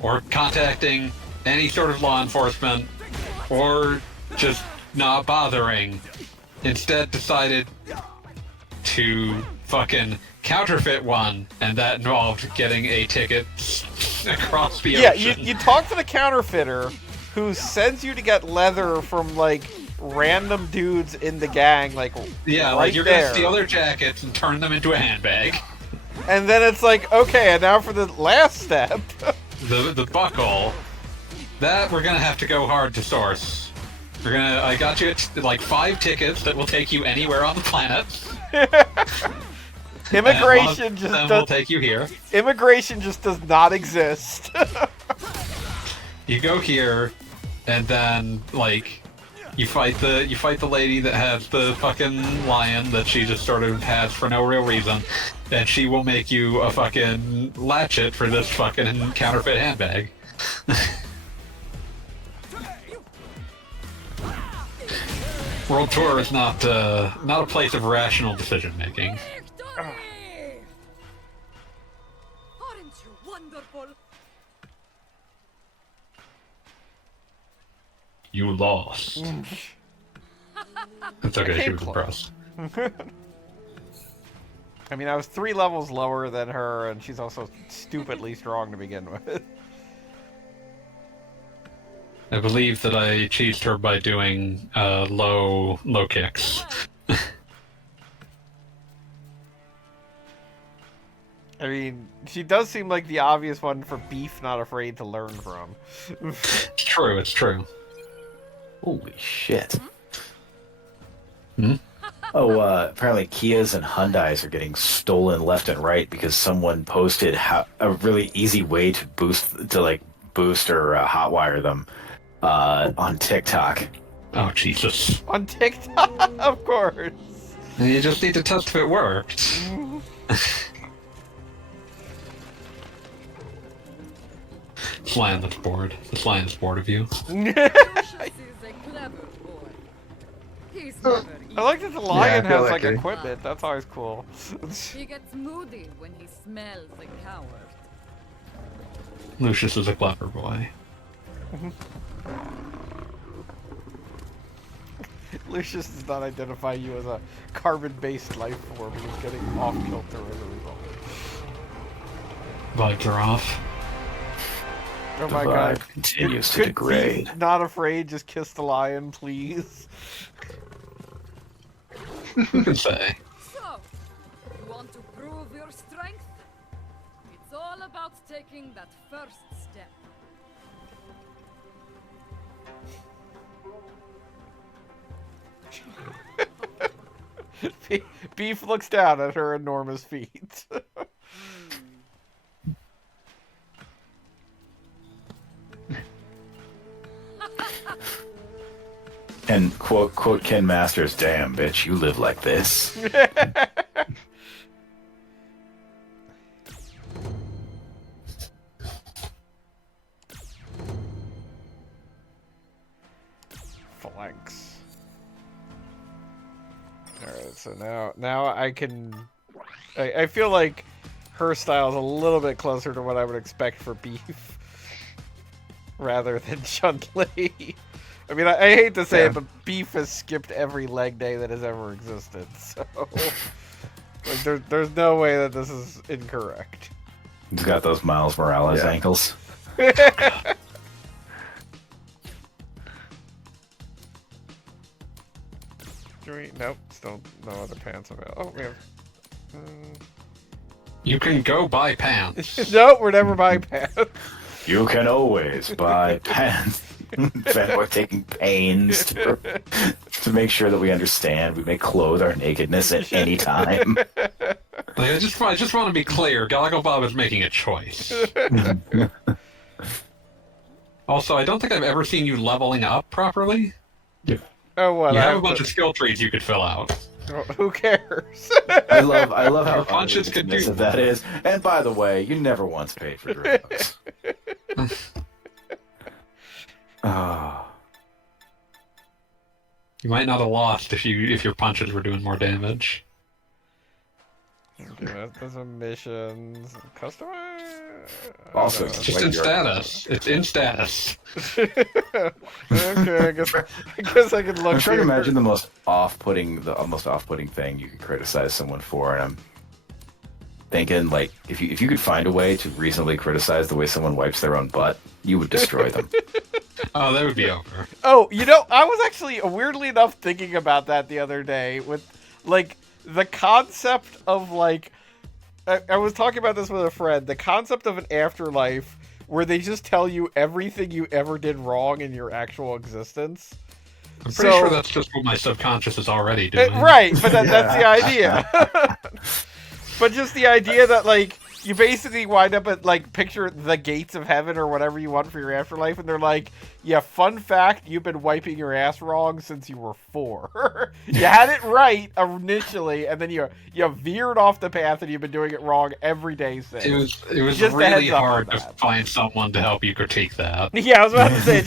or contacting any sort of law enforcement, or just not bothering, instead decided to fucking counterfeit one, and that involved getting a ticket across the ocean. Yeah, you talk to the counterfeiter, who sends you to get leather from, like, random dudes in the gang, like, yeah, right like you're there. gonna steal their jackets and turn them into a handbag. And then it's like, okay, and now for the last step. the buckle. That we're gonna have to go hard to source. I got you like 5 tickets that will take you anywhere on the planet. Immigration just will take you here. Immigration just does not exist. You go here, and then like you fight the lady that has the fucking lion that she just sort of has for no real reason, and she will make you a fucking latchet for this fucking counterfeit handbag. World Tour is not a place of rational decision making. Aren't you wonderful? You lost. It's okay, she was impressed. I mean, I was 3 levels lower than her, and she's also stupidly strong to begin with. I believe that I cheesed her by doing low kicks. I mean, she does seem like the obvious one for Beef not afraid to learn from. It's true, it's true. Holy shit. Hmm? Oh, apparently Kias and Hyundais are getting stolen left and right because someone posted a really easy way to boost or hotwire them on TikTok. Oh, Jesus. On TikTok, of course. You just need to test if it worked. This lion that's bored. This lion is bored of you. Lucius is a clever boy. He's never I like that the lion I feel has like like equipment. That's always cool. He gets moody when he smells a coward. Lucius is a clever boy. Lucius does not identify you as a carbon-based life form. He's getting off kilter as a result. Vibes are off. Oh The my vibe god. continues to Could degrade. Beef not afraid, just kiss the lion, please. Who can say? So, you want to prove your strength? It's all about taking that first step. Beef looks down at her enormous feet. And quote Ken Masters, "Damn bitch, you live like this." Flanks. Alright, so now I can... I feel like her style is a little bit closer to what I would expect for Beef. Rather than Chun-Li. I mean, I hate to say it, but Beef has skipped every leg day that has ever existed, so... like, there's no way that this is incorrect. He's got those Miles Morales ankles. Nope, still no other pants available. Oh, we have... You can go buy pants. Nope, we're never buying pants. You can always buy pants. We're taking pains to make sure that we understand. We may clothe our nakedness at any time. Like, I just want to be clear. Galago Bob is making a choice. Also, I don't think I've ever seen you leveling up properly. Oh, what? You have a bunch of skill trees you could fill out. Well, who cares? I love how Your punches could do that is. And by the way, you never once paid for drugs. Oh. You might not have lost if your punches were doing more damage. Okay, there's some missions. Customize? Also, It's just in status. It's in status. Okay, I guess I could look. I'm trying here. to imagine the most off-putting thing you could criticize someone for, and I'm thinking, like, if you could find a way to reasonably criticize the way someone wipes their own butt, you would destroy them. Oh, that would be over. Oh, I was actually weirdly enough thinking about that the other day with, like, the concept of, like, I was talking about this with a friend, the concept of an afterlife where they just tell you everything you ever did wrong in your actual existence. I'm pretty sure that's just what my subconscious is already doing. Right, but that's the idea. But just the idea that, like, you basically wind up at, like, picture the gates of heaven or whatever you want for your afterlife, and they're like, yeah, fun fact, you've been wiping your ass wrong since you were 4. You had it right initially, and then you veered off the path, and you've been doing it wrong every day since. It was Just a really heads up hard on to that. find someone to help you critique that. Yeah, I was about to say,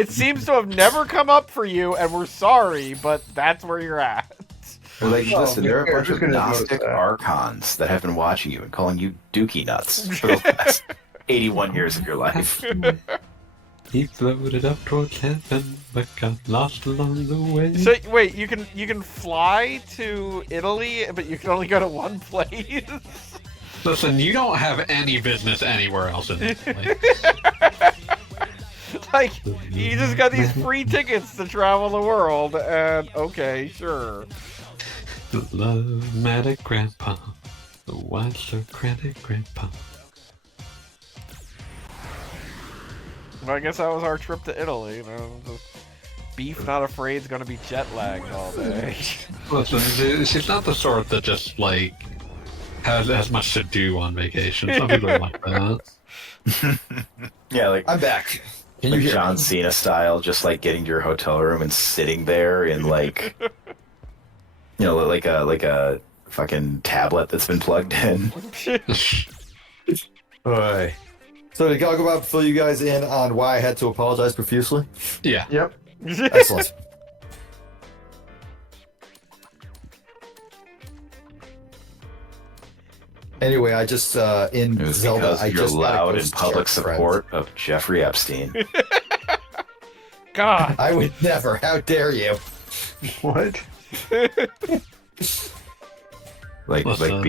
it seems to have never come up for you, and we're sorry, but that's where you're at. Like, listen, there are a bunch just of gonna Gnostic note that. archons that have been watching you and calling you dookie nuts for the last 81 years of your life. He floated up towards heaven, but got lost along the way. So wait, you can fly to Italy, but you can only go to one place. Listen, you don't have any business anywhere else in Italy. Like, you just got these free tickets to travel the world, and okay, sure. The love-matic grandpa, the wide Socratic grandpa. Well, I guess that was our trip to Italy. Just Beef Not Afraid's gonna be jet lagged all day. Listen, she's not the sort that just, like, has much to do on vacation. Some people are like that. Yeah, like, I'm back. like John Cena style, just like getting to your hotel room and sitting there in, like, you know, like a fucking tablet that's been plugged in. Alright. So did Gagabob fill you guys in on why I had to apologize profusely? Yeah. Yep. Excellent. Anyway, I just in It was Zelda, because I of your just got a loud and ghost public shark friend. support of Jeffrey Epstein. God. I would never. How dare you? What? Like Listen,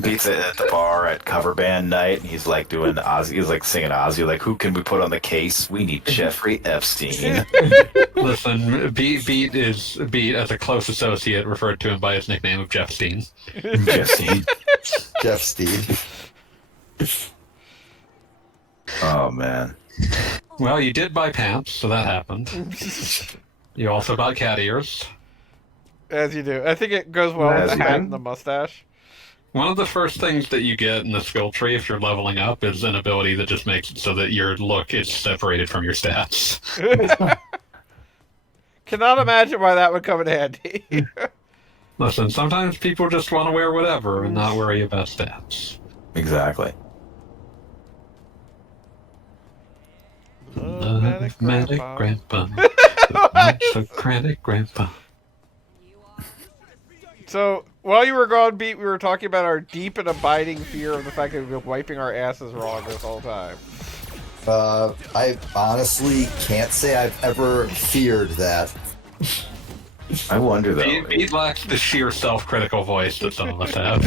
Beats at the bar at cover band night, and he's like doing Ozzy. He's like singing Ozzy. Like, who can we put on the case? We need Jeffrey Epstein. Listen, Beat as a close associate referred to him by his nickname of Jeff Steen. Epstein. Jeff Steed. Oh man. Well, you did buy pants, so that happened. You also bought cat ears. As you do. I think it goes well with As the hat men. and the mustache. One of the first things that you get in the skill tree if you're leveling up is an ability that just makes it so that your look is separated from your stats. Cannot imagine why that would come in handy. Listen, sometimes people just want to wear whatever and not worry about stats. Exactly. Medic Grandpa. Socratic Grandpa. So, while you were gone, Beat, we were talking about our deep and abiding fear of the fact that we've been wiping our asses wrong this whole time. I honestly can't say I've ever feared that. I wonder though. He lacks the sheer self-critical voice that some of us have.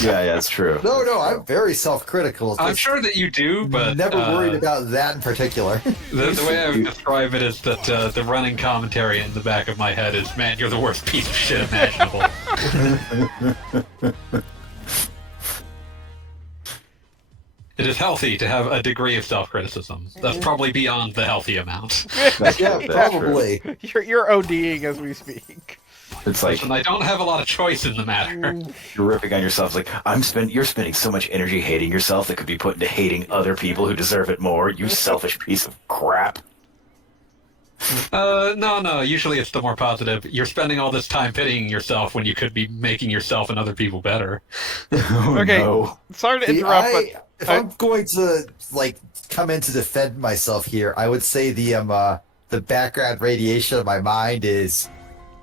Yeah, it's true. No, I'm very self-critical. I'm sure that you do, but never worried about that in particular. The way I would describe it is that the running commentary in the back of my head is, "Man, you're the worst piece of shit imaginable." It is healthy to have a degree of self-criticism. That's probably beyond the healthy amount. Yeah, probably. You're ODing as we speak. It's like, And I don't have a lot of choice in the matter. you're ripping on yourself. It's like, you're spending so much energy hating yourself that could be put into hating other people who deserve it more. You selfish piece of crap. No. Usually it's the more positive. You're spending all this time pitying yourself when you could be making yourself and other people better. Okay, No. sorry to See, interrupt, but if I'm going to come in to defend myself here, I would say the background radiation of my mind is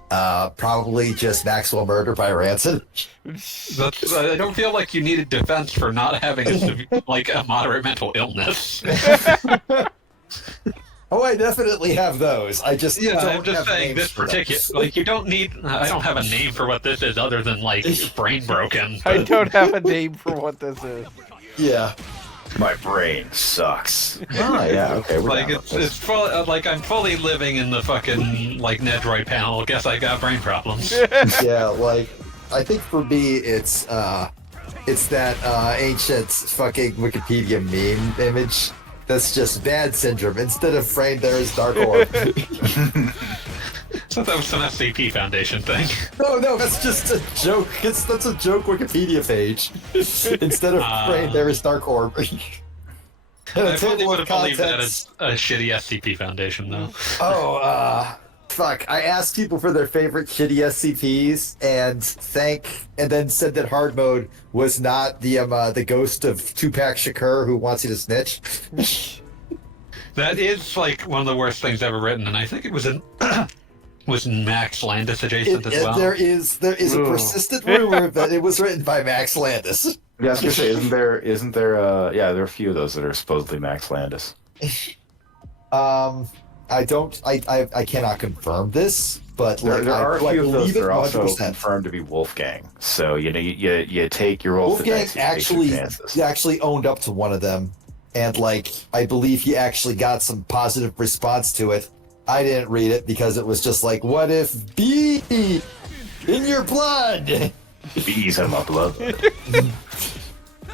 probably just Maxwell Murder by Rancid. I don't feel like you needed defense for not having a moderate mental illness. Oh, I definitely have those. I just Yeah, don't I'm just have saying names this for them. particular. You don't need. I don't have a name for what this is other than brain broken. I don't have a name for what this is. Yeah. My brain sucks. Ah, yeah, okay. We're down with this. It's full. I'm fully living in the fucking Nedroid panel. Guess I got brain problems. Yeah, I think for me it's that ancient fucking Wikipedia meme image. That's just bad syndrome. Instead of brain, there is dark orb. So that was some SCP Foundation thing. No, that's just a joke. That's a joke Wikipedia page. Instead of brain, there is dark orb. I probably would have believed that as a shitty SCP Foundation, though. Fuck. I asked people for their favorite shitty SCPs and then said that hard mode was not the ghost of Tupac Shakur who wants you to snitch. That is one of the worst things ever written, and I think it was was Max Landis adjacent as well. There is a persistent rumor that it was written by Max Landis. Yeah, I was gonna say, isn't there? Yeah, there are a few of those that are supposedly Max Landis. I cannot confirm this, but There are a few of those that are also 100%. confirmed to be Wolfgang. So you take your roll. Wolfgang actually owned up to one of them, and I believe he actually got some positive response to it. I didn't read it because it was just what if B in your blood? Bees in my blood.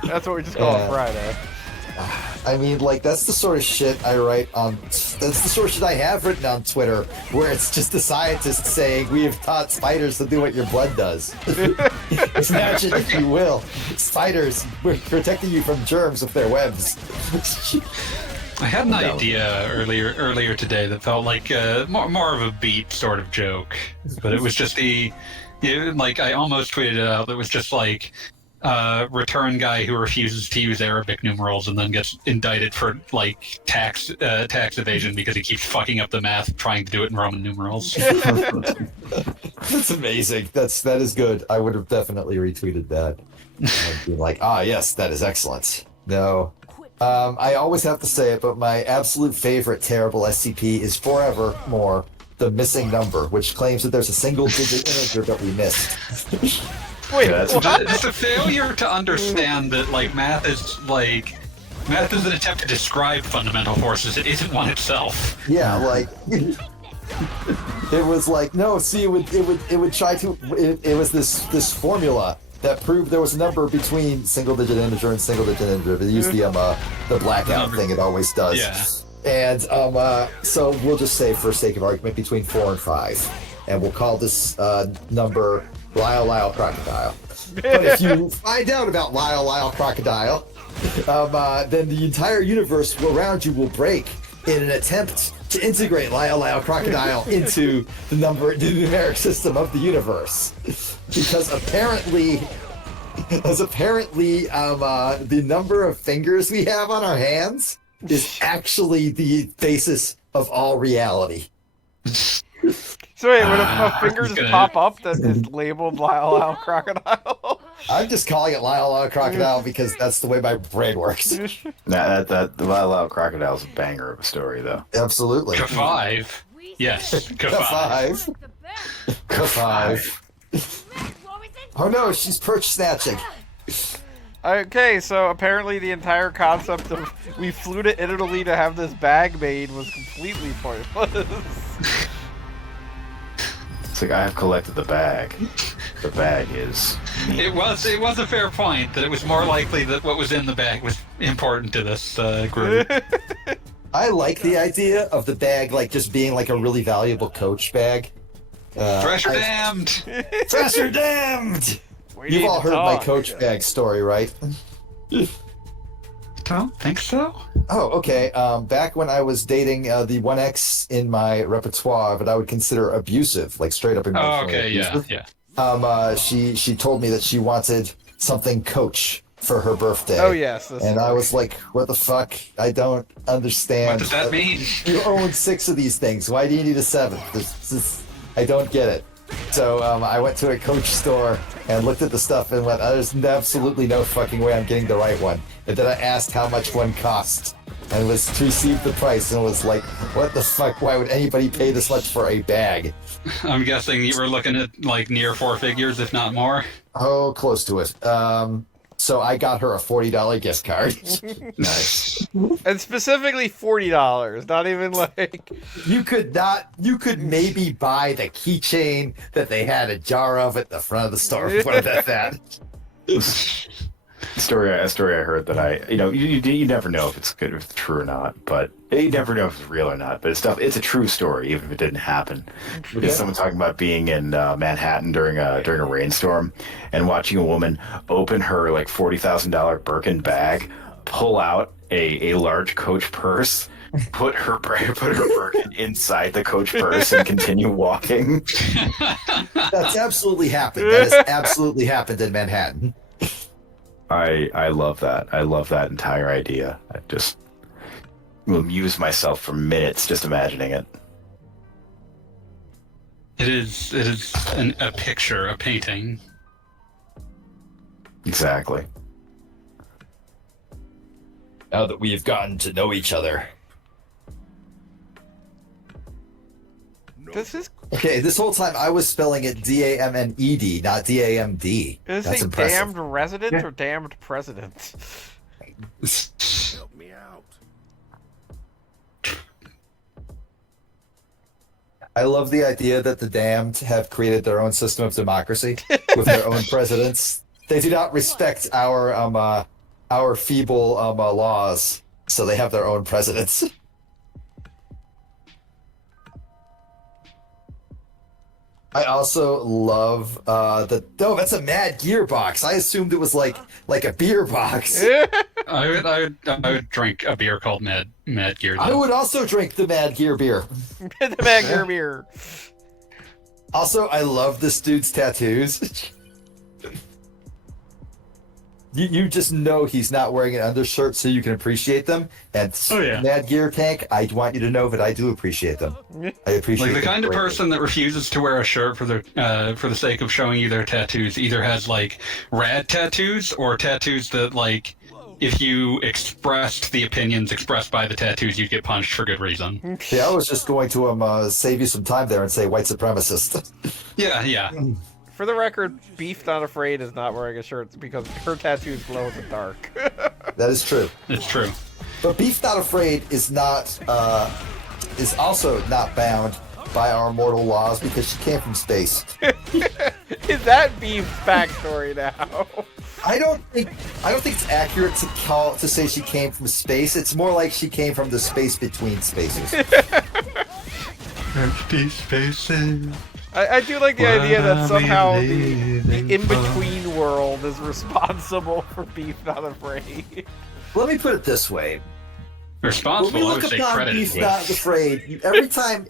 That's what we just call it Friday. I mean, that's the sort of shit I write on. That's the sort of shit I have written on Twitter, where it's just a scientist saying, "We have taught spiders to do what your blood does." Imagine, if you will, spiders protecting you from germs with their webs. I had an idea earlier today that felt like more of a beat sort of joke, but it was just I almost tweeted it out. It was just return guy who refuses to use Arabic numerals and then gets indicted for tax evasion because he keeps fucking up the math trying to do it in Roman numerals. That's amazing. That is good. I would have definitely retweeted that. I'd be like, yes, that is excellent. No. I always have to say it, but my absolute favorite terrible SCP is Forevermore, the missing number, which claims that there's a single-digit integer that we missed. Wait, It's a failure to understand that math is an attempt to describe fundamental forces. It isn't one itself. Yeah, it was no. See, it would try to. It was this formula that proved there was a number between single-digit integer and single-digit integer. They used the blackout thing it always does. Yeah. And so we'll just say, for sake of argument, between 4 and 5, and we'll call this number Lyle Lyle Crocodile. But if you find out about Lyle Lyle Crocodile, then the entire universe around you will break in an attempt to integrate Lyle Lyle Crocodile into the numeric system of the universe. Because apparently, the number of fingers we have on our hands is actually the basis of all reality. So wait, would a finger just pop up that is labeled Lyle Lyle Crocodile? I'm just calling it Lyle Lyle Crocodile because that's the way my brain works. The Lyle Lyle Crocodile's a banger of a story, though. Absolutely. K5. Yes, K5. K5. Oh no, she's perch snatching. Okay, so apparently the entire concept of we flew to Italy to have this bag made was completely pointless. It's like, I have collected the bag. The bag is... It was a fair point that it was more likely that what was in the bag was important to this group. I like the idea of the bag like just being like a really valuable coach bag. Thresher damned! Thresher damned! You've all heard my coach bag story, right? Don't think so. Oh, okay. Back when I was dating the 1X in my repertoire, but I would consider abusive, like straight up emotionally abusive. yeah. She told me that she wanted something Coach for her birthday. Oh yes. And I was like, what the fuck? I don't understand. What does that mean? You own 6 of these things. Why do you need a 7th? I don't get it. So I went to a Coach store and looked at the stuff and went, there's absolutely no fucking way I'm getting the right one. And then I asked how much one cost and received the price and was like, what the fuck? Why would anybody pay this much for a bag? I'm guessing you were looking at like near 4 figures, if not more. Oh, close to it. So I got her a $40 gift card. Nice. And specifically $40, not even like... You could maybe buy the keychain that they had a jar of at the front of the store. What about that? A story I heard that you never know if it's good, if it's true or not, but you never know if it's real or not. But it's a true story, even if it didn't happen. Okay. It's someone talking about being in Manhattan during a rainstorm and watching a woman open her like $40,000 Birkin bag, pull out a large Coach purse, put her Birkin inside the Coach purse, and continue walking. That's absolutely happened. That has absolutely happened in Manhattan. I love that. I love that entire idea. I just will amuse myself for minutes just imagining it. It is a picture, a painting. Exactly. Now that we have gotten to know each other. This is... Okay, this whole time I was spelling it D-A-M-N-E-D, not D-A-M-D. Is That's it impressive. damned resident or damned president? Help me out. I love the idea that the damned have created their own system of democracy with their own presidents. They do not respect our feeble laws, so they have their own presidents. I also love that's a Mad Gear box. I assumed it was like a beer box. I would drink a beer called Mad Gear. I would also drink the Mad Gear beer. The Mad Gear beer. Also, I love this dude's tattoos. You just know he's not wearing an undershirt, so you can appreciate them. And Mad Gear Tank, I want you to know that I do appreciate them. I appreciate like the them kind of greatly. person that refuses to wear a shirt for the sake of showing you their tattoos either has like rad tattoos or tattoos that like if you expressed the opinions expressed by the tattoos you'd get punched for good reason. Yeah, I was just going to save you some time there and say white supremacist. Yeah. For the record, Beef Not Afraid is not wearing a shirt because her tattoos glow in the dark. That is true. It's true. But Beef Not Afraid is also not bound by our mortal laws because she came from space. Is that Beef's backstory now? I don't think it's accurate to say she came from space. It's more like she came from the space between spaces. Empty spaces. I do like the idea that somehow the in-between world is responsible for Beef Not Afraid. Let me put it this way. Responsible, When we I look would say upon credited Beef with. Not Afraid,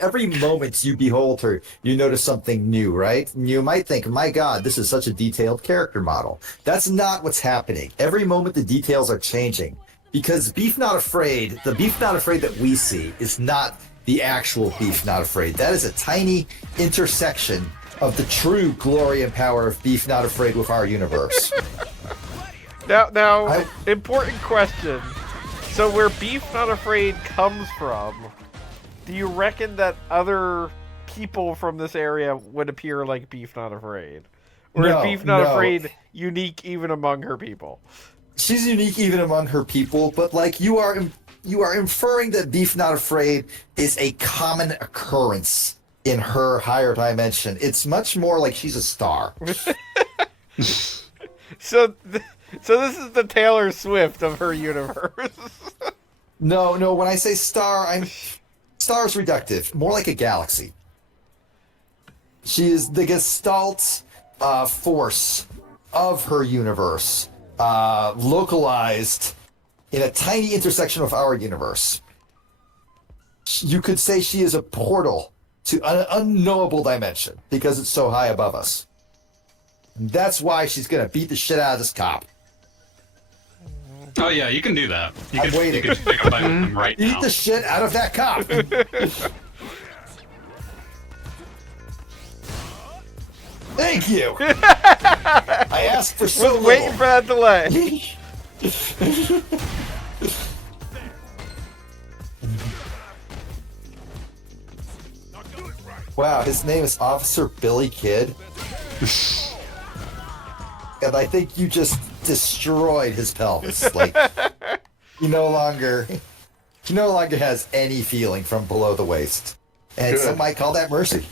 every moment you behold her, you notice something new, right? And you might think, my God, this is such a detailed character model. That's not what's happening. Every moment the details are changing. Because Beef Not Afraid, the Beef Not Afraid that we see is not the actual Beef Not Afraid. That is a tiny intersection of the true glory and power of Beef Not Afraid with our universe. Now, important question. So where Beef Not Afraid comes from, do you reckon that other people from this area would appear like Beef Not Afraid? Or is Beef Not Afraid unique even among her people? She's unique even among her people, but like you are inferring that Beef Not Afraid is a common occurrence in her higher dimension. It's much more like she's a star. So this is the Taylor Swift of her universe. No. When I say star, star is reductive. More like a galaxy. She is the gestalt force of her universe, localized in a tiny intersection of our universe. You could say she is a portal to an unknowable dimension because it's so high above us. And that's why she's gonna beat the shit out of this cop. Oh yeah, you can do that. You I'm can, waiting. You can pick a fight with him right Beat now. the shit out of that cop. Thank you. I asked for so Was waiting for that delay. Wow, his name is Officer Billy Kidd. And I think you just destroyed his pelvis. Like he no longer has any feeling from below the waist. And some might call that mercy.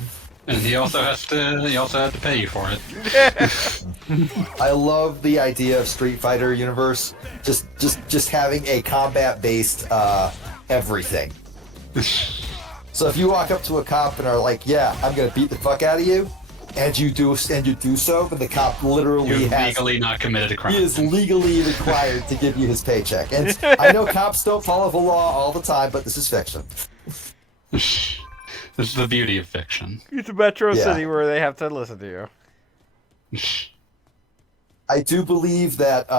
And he also had to pay you for it. I love the idea of Street Fighter universe. Just having a combat based everything. So if you walk up to a cop and are like, "Yeah, I'm gonna beat the fuck out of you," and you do so, but the cop literally You've has legally not committed a crime. he is legally required to give you his paycheck. And I know cops don't follow the law all the time, but this is fiction. This is the beauty of fiction. It's a metro Yeah. city where they have to listen to you. I do believe that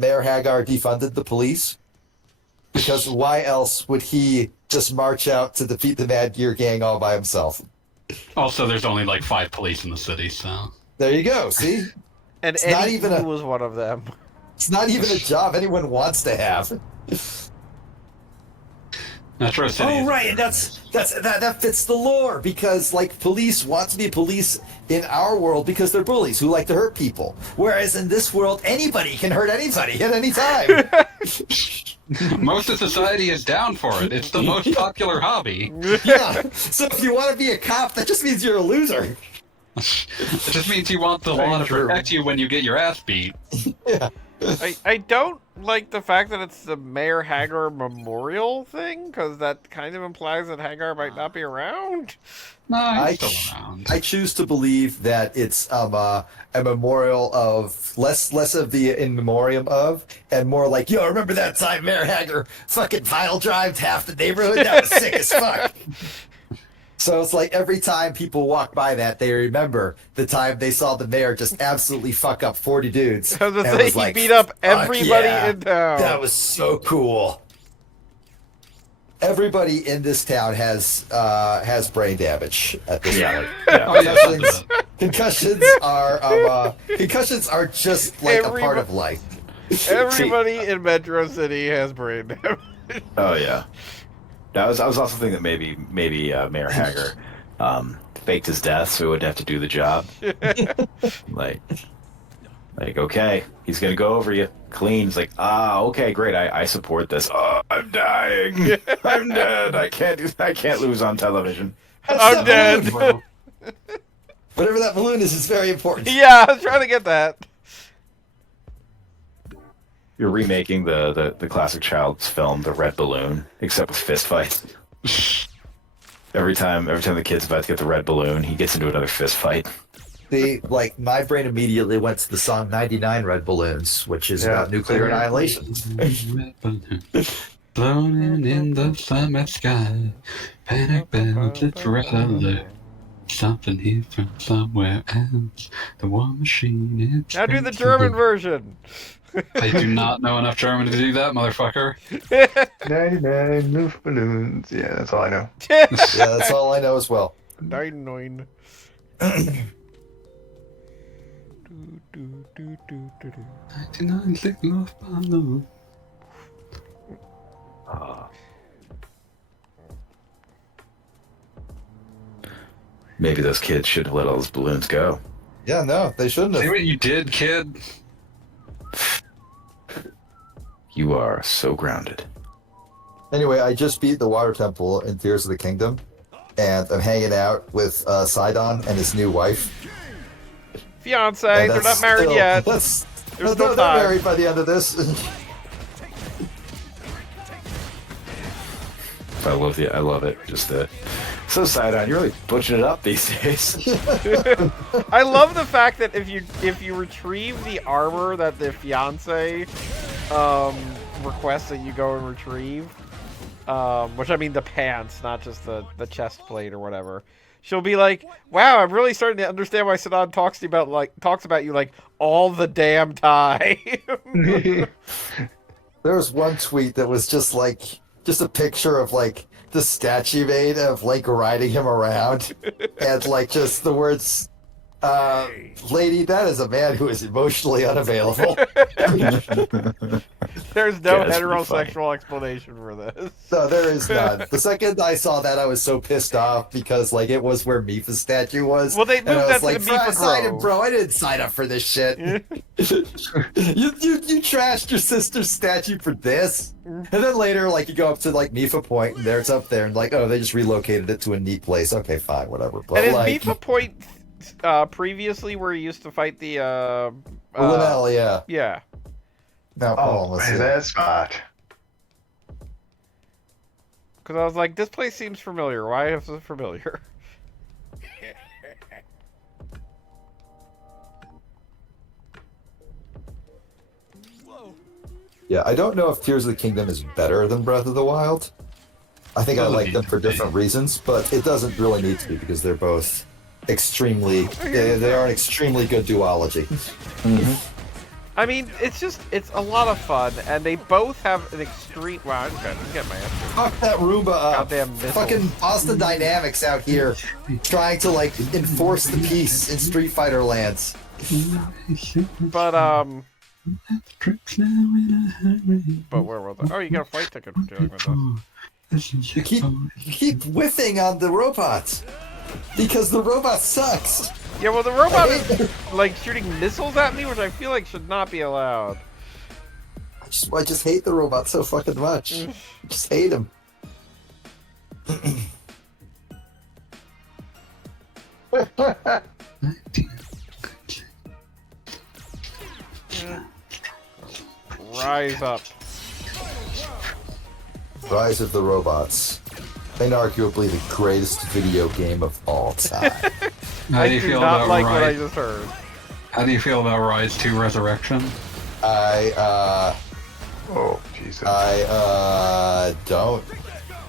Mayor Hagar defunded the police. Because why else would he just march out to defeat the Mad Gear Gang all by himself? Also, there's only like 5 police in the city, so... There you go, see? And It's not Eddie even a- was one of them. It's not even a job anyone wants to have. Metro City Oh is- right, and that fits the lore because like police want to be police in our world because they're bullies who like to hurt people. Whereas in this world, anybody can hurt anybody at any time. Most of society is down for it. It's the most popular hobby. Yeah. So if you want to be a cop, that just means you're a loser. It just means you want the law to protect you when you get your ass beat. Yeah. I don't like the fact that it's the Mayor Hagar memorial thing, because that kind of implies that Hagar might not be around. No, he's still around. I choose to believe that it's a memorial of less of the in memoriam of, and more like, yo, remember that time Mayor Hagar fucking pile drived half the neighborhood? That was sick as fuck. So it's like every time people walk by that, they remember the time they saw the mayor just absolutely fuck up 40 dudes. I was gonna and say, was he like, beat up "Fuck everybody yeah, in town." That was so cool. Everybody in this town has brain damage at this point. Oh, yeah, Concussions are just like a part of life. Everybody in Metro City has brain damage. Oh yeah. I was also thinking that maybe Mayor Hagar faked his death so he wouldn't have to do the job. like okay, he's gonna go over you clean. It's like, okay, great, I support this. Oh, I'm dying. I'm dead. I can't lose on television. I'm dead. Whatever that balloon is very important. Yeah, I was trying to get that. You're remaking the classic child's film, The Red Balloon, except with fist fights. Every time the kid's about to get the red balloon, he gets into another fist fight. See, like, my brain immediately went to the song 99 Red Balloons, which is about nuclear annihilation. Floating in the summer sky, panic bells, it's red alert. Something here from somewhere else. The war machine, it's... Now do the German version. I do not know enough German to do that, motherfucker. 99 Luftballons. Yeah, that's all I know. Yeah, that's all I know as well. 99. 99 sick Luftballons. Maybe those kids should have let all those balloons go. Yeah, no, they shouldn't See have. what you did, kid? You are so grounded. Anyway, I just beat the Water Temple in Tears of the Kingdom, and I'm hanging out with Sidon and his new wife. Fiance, And they're that's not married still- yet. That's, There's they're no time. married by the end of this. I love it. Just so Sidon, you're really butching it up these days. I love the fact that if you retrieve the armor that the fiance requests that you go and retrieve, which I mean the pants, not just the chest plate or whatever, she'll be like, "Wow, I'm really starting to understand why Sidon talks about you like all the damn time." There was one tweet that was just a picture of like the statue made of Link riding him around, and like just the words, "Lady, that is a man who is emotionally unavailable." There's no Yeah, that's pretty heterosexual explanation for this. No, there is none. The second I saw that, I was so pissed off because like it was where Mipha's statue was. Well, they and I moved was that like, to the Mipha Sidon, Grove. bro, I didn't sign up for this shit. you trashed your sister's statue for this, and then later, like you go up to like Mipha Point, and there it's up there, and like, oh, they just relocated it to a neat place. Okay, fine, whatever. But And is like, Mipha Point previously where he used to fight the Linnell, yeah. Yeah. Now, Oh, let's see. that spot. Because I was like, this place seems familiar. Why is it familiar? Yeah, I don't know if Tears of the Kingdom is better than Breath of the Wild. I think I like them for different reasons, but it doesn't really need to be because they're both extremely. They are an extremely good duology. I mean, it's a lot of fun, and they both have an extreme. Wow, I just gotta get my answer. Fuck that Roomba up. Goddamn missiles. Fucking Boston Dynamics out here trying to like enforce the peace in Street Fighter lands. But where was I? Oh, you got a flight ticket for dealing with us. You keep whiffing on the robots because the robot sucks. Yeah, well, the robot is like shooting missiles at me, which I feel like should not be allowed. I just hate the robot so fucking much. I just hate him. Rise up. Rise of the Robots. Inarguably the greatest video game of all time. How do you do feel not about like what I Rise? just heard. How do you feel about Rise 2 Resurrection? I Jesus. don't.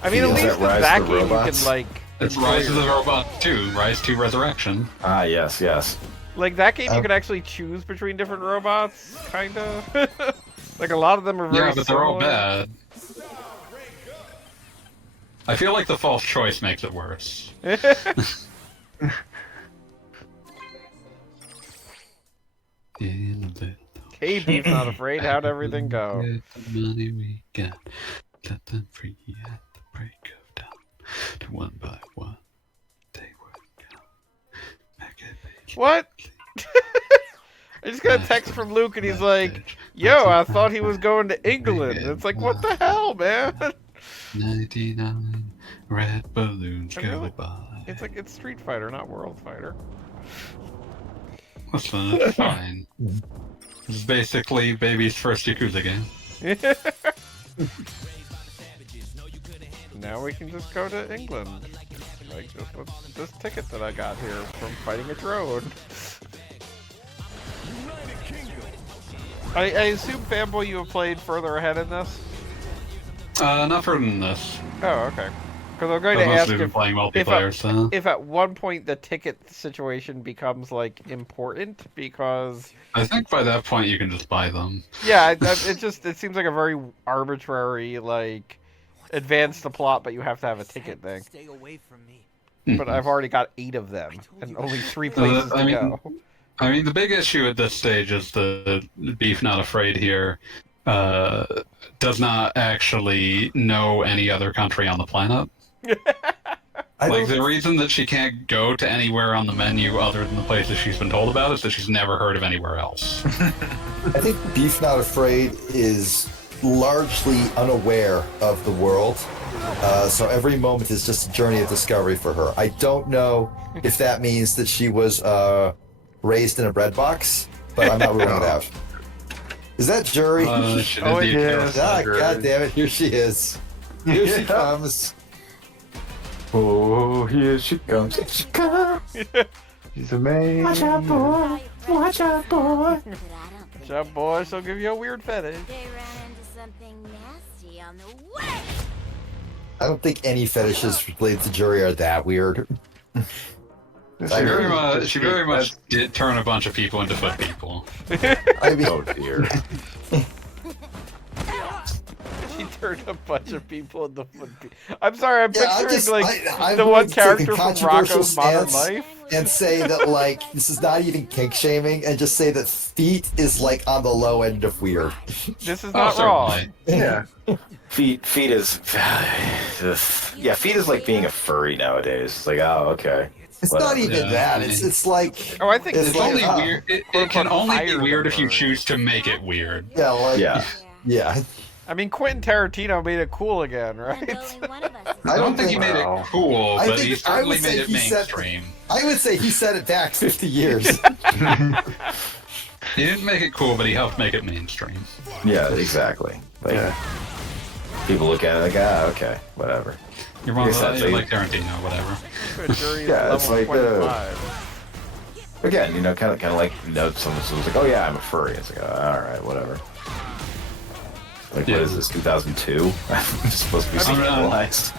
I mean, at Is least that in Rise that of the game you Robots? can like. It's enjoy Rise of the yourself. Robot 2, Rise 2 Resurrection. Ah, yes. Like that game, you can actually choose between different robots, kinda. Like a lot of them are very Yeah, but they're all similar. bad. I feel like the false choice makes it worse. K-Beef's not afraid. How'd everything go? Get the money we got, set them free at the break of dawn. To one by one, they would come. Make it. What? I just got a text from Luke and he's like, "Yo, I thought he was going to England." And it's like, what the hell, man? 99 red balloons go Really? by. It's like it's Street Fighter, not World Fighter. Listen, it's fine. It's basically baby's first Yakuza game. Now we can just go to England. Like, just what's this ticket that I got here from fighting a drone? I assume, Fanboy, you have played further ahead in this? Not further than this. Oh, okay. Because I'm going I've to ask mostly been playing multiplayer, so... if at one point the ticket situation becomes, like, important, because... I think by that point you can just buy them. Yeah, it seems like a very arbitrary, like, advance the plot, but you have to have a ticket thing. Stay away from me. But I've already got 8 of them, and only 3 places to go. I mean, the big issue at this stage is the Beef Not Afraid here does not actually know any other country on the planet. Like, the reason that she can't go to anywhere on the menu other than the places she's been told about is that she's never heard of anywhere else. I think Beef Not Afraid is largely unaware of the world. So every moment is just a journey of discovery for her. I don't know if that means that she was raised in a bread box, but I'm not ruling it out. Is that Jury? Oh, it is. God damn it, here she is. Here she comes. Oh, here she comes. Here she comes. She's amazing. Watch out, boy. Watch out, boy. Watch out, boy, she'll give you a weird fetish. They ran into something nasty on the way. I don't think any fetishes related to Jury are that weird. She very much did turn a bunch of people into foot people. I mean, Oh, dear. She turned a bunch of into the foot. I'm sorry, I'm picturing I'm the going one to take a character from controversial Rocco's Modern stance Life. and say that, like, this is not even kink shaming, and just say that feet is, like, on the low end of weird. This is not wrong. Yeah. Feet is... yeah, feet is like being a furry nowadays. It's like, oh, okay. It's Whatever. not even that. It's like... Oh, I think It's It's like, only weird. It can only be higher weird than if you her. choose to make it weird. Yeah, like... Yeah. I mean, Quentin Tarantino made it cool again, right? And only one of us is I don't think he made it No. cool, I but think- he I certainly would say made it he said- mainstream. I would say he set it back 50 years. He didn't make it cool, but he helped make it mainstream. Yeah, exactly. Like, Yeah. people look at it like, ah, okay, whatever. You're one of Yes, the, that's you're a- like Tarantino, whatever. Good jury is Yeah, it's level like, 25. Again, you know, kind of like, you know, someone's like, oh yeah, I'm a furry. It's like, all right, whatever. Like, Yeah. what is this, 2002? I'm supposed to be civilized.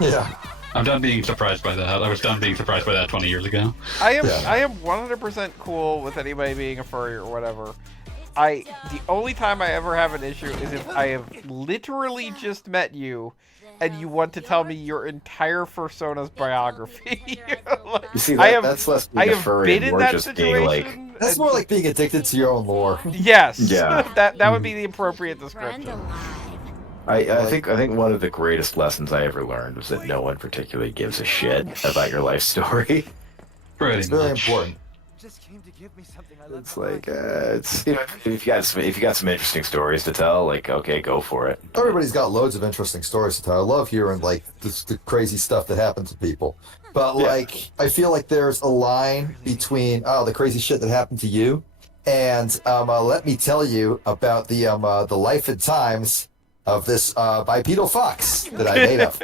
Yeah. I'm done being surprised by that. I was done being surprised by that 20 years ago. I am Yeah. I am 100% cool with anybody being a furry or whatever. The only time I ever have an issue is if I have literally just met you and you want to tell me your entire persona's biography. Like, You see, I have, that's less I being a have furry been and in more that just situation. being like, That's more like being addicted to your own lore. Yes. Yeah. that would be the appropriate friend description. alive. I think one of the greatest lessons I ever learned was that no one particularly gives a shit about your life story. Pretty It's very much. important. Just came to give me something I love. It's like, it's, you know, if you got some interesting stories to tell, like, okay, go for it. Everybody's got loads of interesting stories to tell. I love hearing, like, the crazy stuff that happens to people. But, like, I feel like there's a line between, the crazy shit that happened to you, and let me tell you about the life and times of this bipedal fox that I made up.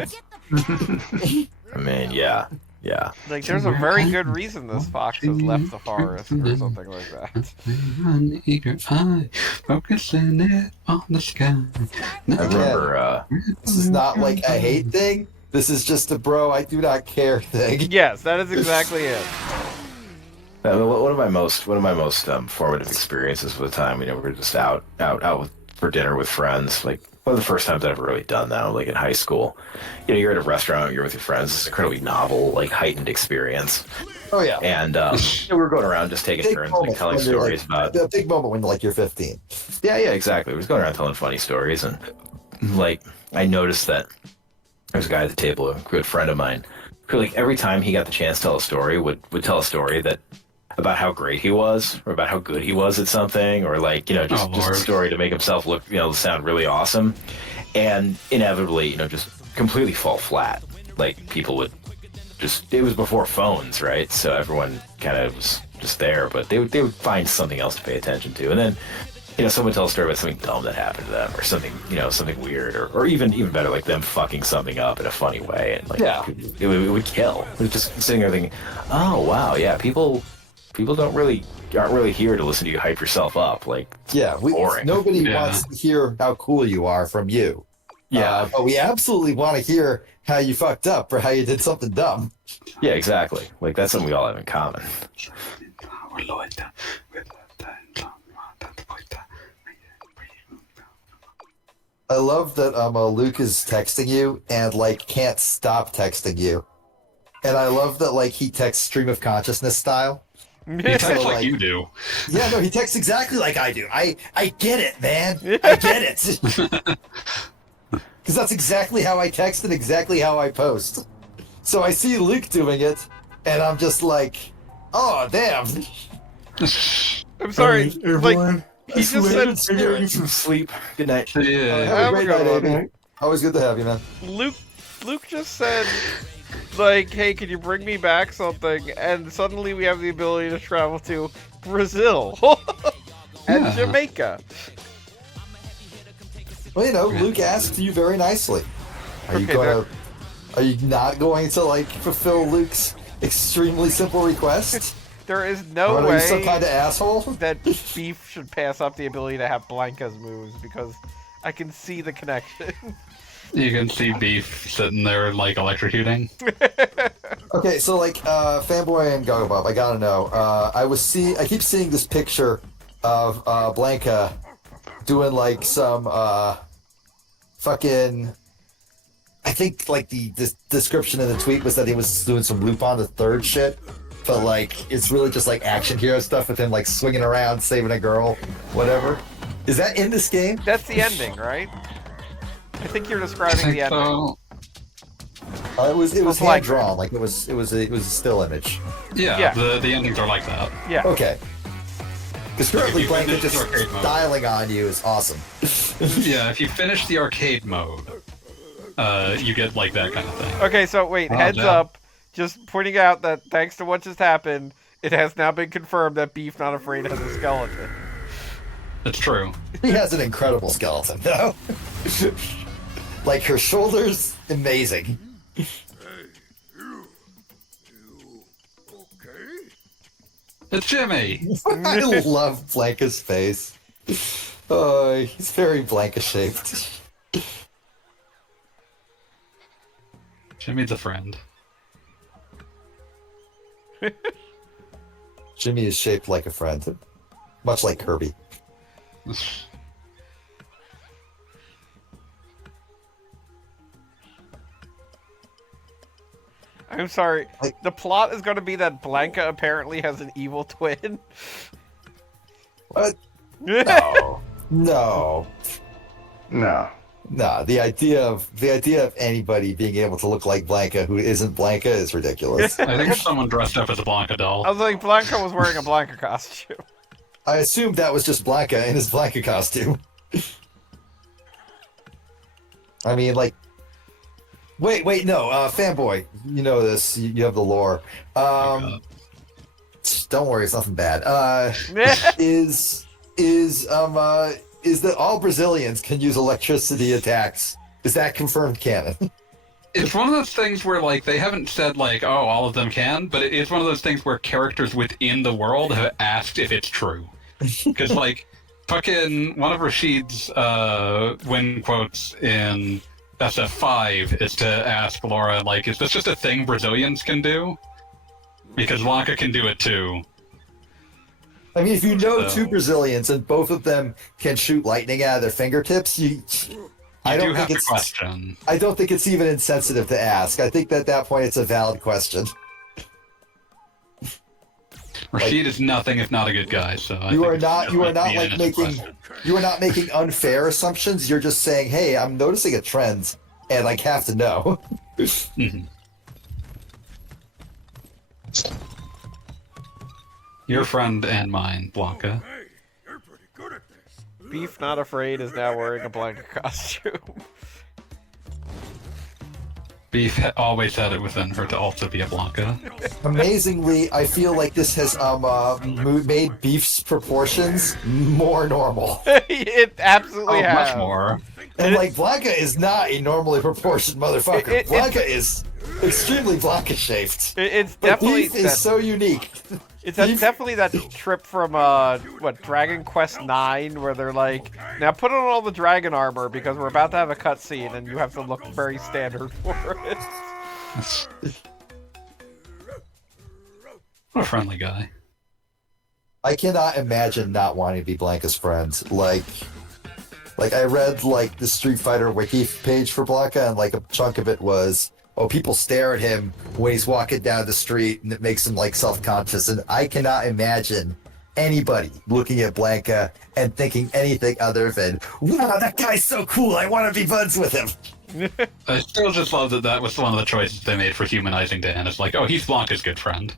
I mean, yeah. Like, there's a very good reason this fox has left the forest or something like that. An eager eye, focusing it on the sky. I remember, This is not like a hate thing. This is just a bro, I do not care thing. Yes, that is exactly it. one of my most formative experiences with the time, you know, we were just out for dinner with friends, like one of the first times I've ever really done that, like in high school. You know, you're at a restaurant, you're with your friends, it's an incredibly novel, like heightened experience. Oh yeah. And you know, we were going around just taking turns, like telling when you're, stories like, about. a big moment when like you're 15. Yeah, exactly. We was going around telling funny stories, and like I noticed that there was a guy at the table, a good friend of mine, who like every time he got the chance to tell a story, would tell a story that about how great he was, or about how good he was at something, or like, you know, just a story to make himself look, you know, sound really awesome, and inevitably, you know, just completely fall flat. Like people would just, it was before phones, right? So everyone kind of was just there, but they would find something else to pay attention to, and then someone tells a story about something dumb that happened to them, or something, something weird, or even better, like them fucking something up in a funny way, and like it would kill. It was just sitting there thinking, oh wow, yeah, people aren't really here to listen to you hype yourself up. Like, boring. Nobody wants to hear how cool you are from you. Yeah, but we absolutely want to hear how you fucked up or how you did something dumb. Yeah, exactly. Like, that's something we all have in common. I love that Luke is texting you and like can't stop texting you, and I love that like he texts stream of consciousness style. He texts like you do. Yeah, no, he texts exactly like I do. I get it, man. I get it. Because that's exactly how I text and exactly how I post. So I see Luke doing it, and I'm just like, oh damn. I'm sorry. Like, he just said You some sleep. Good night. Yeah. Have a great night, Amy. Always good to have you, man. Luke just said, like, hey, can you bring me back something? And suddenly we have the ability to travel to Brazil and Jamaica. Well, Luke asked you very nicely. Are you not going to like fulfill Luke's extremely simple request? There is no Are way you some kind of asshole that Beef should pass up the ability to have Blanca's moves because I can see the connection. You can see Beef sitting there like electrocuting. Okay, so like Fanboy and Gaga Bob, I gotta know. I keep seeing this picture of Blanca doing like some fucking. I think like the description in the tweet was that he was doing some Lupin the Third shit, but like it's really just like action hero stuff with him like swinging around, saving a girl, whatever. Is that in this game? That's the ending, right? I think you're describing the ending. So. It was hand drawn, like it was a still image. Yeah. The endings are like that. Yeah. Okay. Because currently Blanca just styling on you is awesome. Yeah, if you finish the arcade mode, you get like that kind of thing. Okay, so wait, heads up. Just pointing out that thanks to what just happened, it has now been confirmed that Beef Not Afraid has a skeleton. It's true. He has an incredible skeleton, though. Like her shoulders, amazing. Hey, you okay? It's Jimmy! I love Blanca's face. Oh, he's very Blanca-shaped. Jimmy's a friend. Jimmy is shaped like a friend, much like Kirby. I'm sorry. The plot is going to be that Blanca apparently has an evil twin. What? No. No. No. Nah, the idea of anybody being able to look like Blanca who isn't Blanca is ridiculous. I think someone dressed up as a Blanca doll. I was like, Blanca was wearing a Blanca costume. I assumed that was just Blanca in his Blanca costume. I mean, like, wait, no, Fanboy, you know this, you have the lore. Don't worry, it's nothing bad. Is that all Brazilians can use electricity attacks? Is that confirmed canon? It's one of those things where, like, they haven't said, like, oh, all of them can, but it's one of those things where characters within the world have asked if it's true. Because, like, fucking one of Rashid's win quotes in SF5 is to ask Laura, like, is this just a thing Brazilians can do? Because Blanca can do it too. I mean, if you know two Brazilians and both of them can shoot lightning out of their fingertips, I don't think it's even insensitive to ask. I think that at that point it's a valid question. Rashid is nothing if not a good guy, so you are not making unfair assumptions. You're just saying, hey, I'm noticing a trend and I have to know. Mm-hmm. Your friend and mine, Blanca. Hey, you're pretty good at this. Beef Not Afraid is now wearing a Blanca costume. Beef always had it within her to also be a Blanca. Amazingly, I feel like this has made Beef's proportions more normal. It absolutely has. Much more. And like Blanca is not a normally proportioned motherfucker. Blanca is extremely Blanca shaped. It's But definitely Beef is so unique. It's definitely that trip from Dragon Quest IX, where they're like, now put on all the dragon armor because we're about to have a cutscene and you have to look very standard for it. What a friendly guy. I cannot imagine not wanting to be Blanca's friend. Like I read like the Street Fighter wiki page for Blanca, and like a chunk of it was, oh, people stare at him when he's walking down the street, and it makes him like self-conscious. And I cannot imagine anybody looking at Blanca and thinking anything other than, wow, that guy's so cool, I want to be buds with him. I still just love that that was one of the choices they made for humanizing Dan. It's like, oh, he's Blanca's good friend.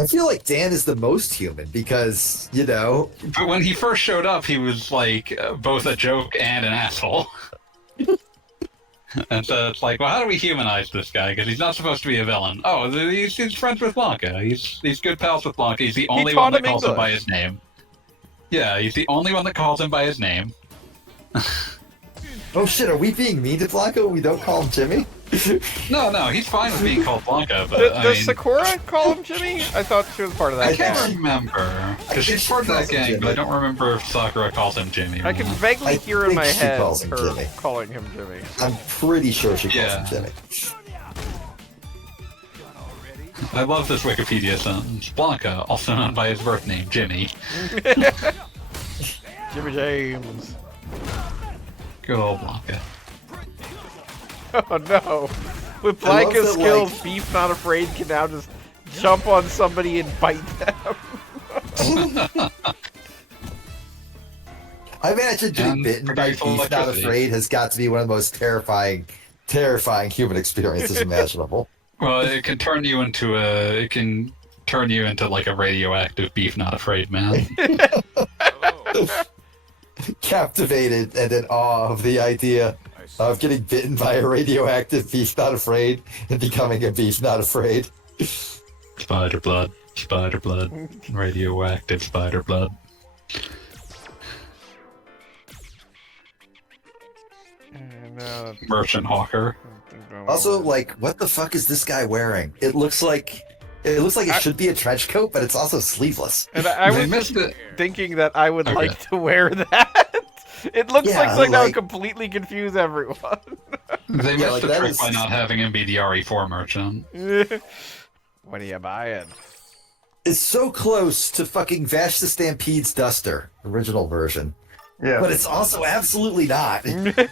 I feel like Dan is the most human because, you know... But when he first showed up, he was like both a joke and an asshole. And so it's like, well, how do we humanize this guy? Because he's not supposed to be a villain. Oh, he's friends with Blanca. He's good pals with Blanca. He's the only one that calls him by his name. Yeah, he's the only one that calls him by his name. Oh shit, are we being mean to Blanca when we don't call him Jimmy? No, he's fine with being called Blanca, but Does Sakura call him Jimmy? I thought she was part of that gang. I can't remember. Because she's part of that gang, but I don't remember if Sakura calls him Jimmy. I can vaguely hear in my head her calling him Jimmy. I'm pretty sure she calls him Jimmy. I love this Wikipedia sentence. Blanca, also known by his birth name, Jimmy. Jimmy James. Good old Blanca. Oh no. With Blanca's skills, like... Beef Not Afraid can now just jump on somebody and bite them. I imagine getting bitten by Beef Not Afraid has got to be one of the most terrifying human experiences imaginable. Well, it can turn you into like a radioactive Beef Not Afraid man. Captivated and in awe of the idea of getting bitten by a radioactive Beef Not Afraid and becoming a Beef Not Afraid. Spider blood, radioactive spider blood. Merchant Hawker. Also, like, what the fuck is this guy wearing? It looks like it should be a trench coat, but it's also sleeveless. And I was thinking that I would like to wear that. It looks like something that would completely confuse everyone. They missed the trick by not having him be the RE4 merchant. What are you buying? It's so close to fucking Vash the Stampede's Duster, original version. Yeah. But it's also absolutely not. It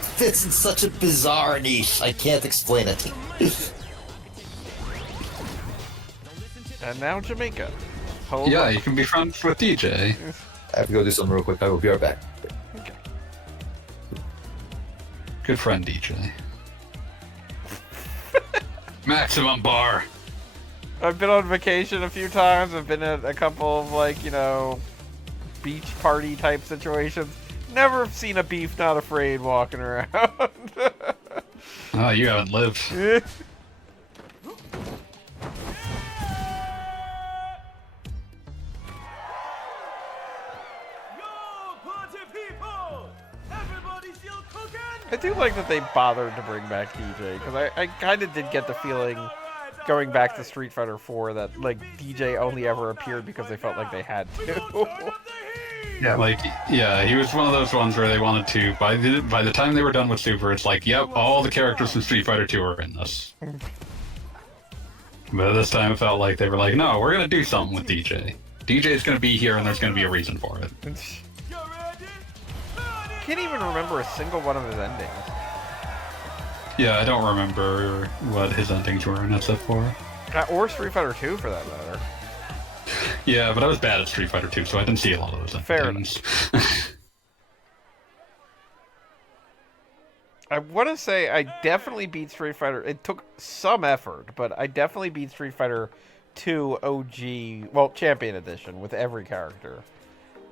fits in such a bizarre niche. I can't explain it. And now Jamaica. Yeah, you can be friends with DJ. I have to go do something real quick. I will be right back. Okay. Good friend, DJ. Maximum bar. I've been on vacation a few times. I've been at a couple of, like, you know, beach party type situations. Never seen a Beef Not Afraid walking around. Oh, you haven't lived. I do like that they bothered to bring back DJ, because I kind of did get the feeling, going back to Street Fighter 4, that like DJ only ever appeared because they felt like they had to. Yeah, he was one of those ones where they wanted to. By the time they were done with Super, it's like, yep, all the characters from Street Fighter 2 are in this. But this time it felt like they were like, no, we're gonna do something with DJ. DJ's gonna be here, and there's gonna be a reason for it. Can't even remember a single one of his endings. Yeah, I don't remember what his endings were in SF4. Or Street Fighter 2, for that matter. Yeah, but I was bad at Street Fighter 2, so I didn't see a lot of those Fair endings. enough. I want to say I definitely beat Street Fighter. It took some effort, but I definitely beat Street Fighter 2 OG, well, Champion Edition, with every character.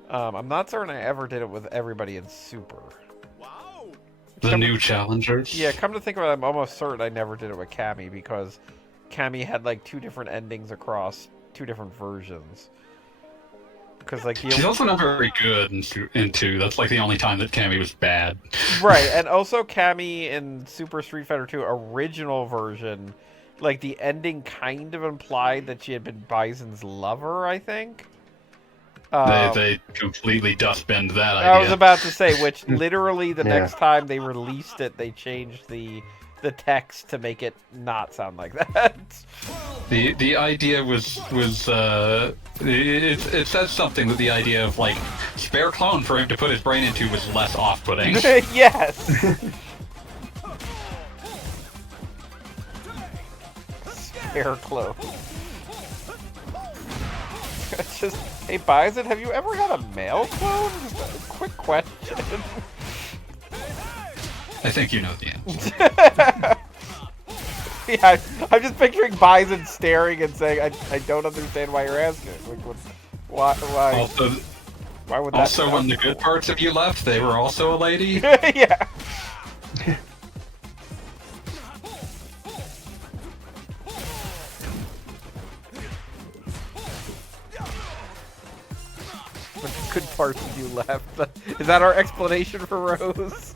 I'm not certain I ever did it with everybody in Super. The new challengers. Yeah, come to think of it, I'm almost certain I never did it with Cammy because Cammy had like 2 different endings across 2 different versions. Because like She's also not very good in 2. That's like the only time that Cammy was bad. Right, and also Cammy in Super Street Fighter 2 original version, like the ending kind of implied that she had been Bison's lover, I think. They completely dustbinned that idea. I was about to say, which literally the next time they released it, they changed the text to make it not sound like that. The idea was it says something that the idea of like spare clone for him to put his brain into was less off-putting. Yes. Spare clone. It's just, hey Bison, have you ever had a male clone? Just a quick question. I think you know the answer. Yeah, I'm just picturing Bison staring and saying, I don't understand why you're asking. Like, why? Why would that Also, when the good parts of you left, they were also a lady? Yeah. When the good parts of you left. Is that our explanation for Rose?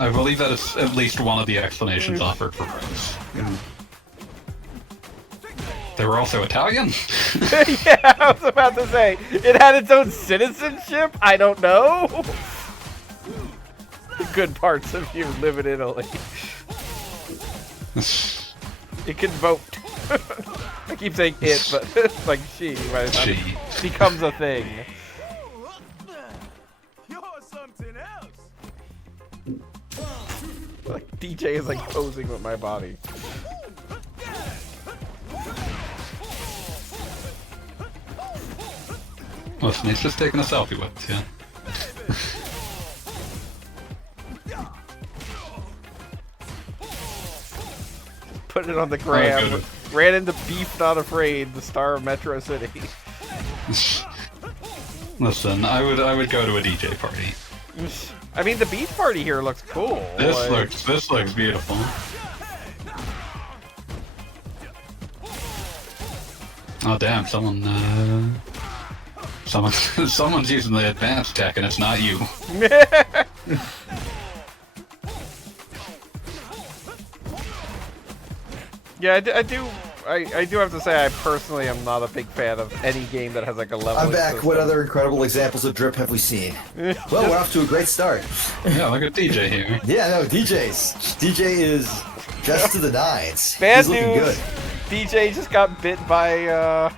I believe that is at least one of the explanations offered for Rose. They were also Italian? Yeah, I was about to say, it had its own citizenship? I don't know. The good parts of you live in Italy. It can vote. I keep saying it, but it's like she, by the time it becomes a thing. Like DJ is like posing with my body. Listen, he's just taking a selfie with us, yeah. Put it on the gram. Ran into Beef Not Afraid, the star of Metro City. Listen, I would go to a DJ party. I mean, the beach party here looks cool. This looks beautiful. Oh damn! Someone's using the advanced tech, and it's not you. Yeah, I do have to say I personally am not a big fan of any game that has like a level. I'm back. System. What other incredible examples of drip have we seen? Well, we're off to a great start. Yeah, look at DJ here. Yeah, no, DJ is just to the nines. Bad He's looking news. good. DJ just got bit by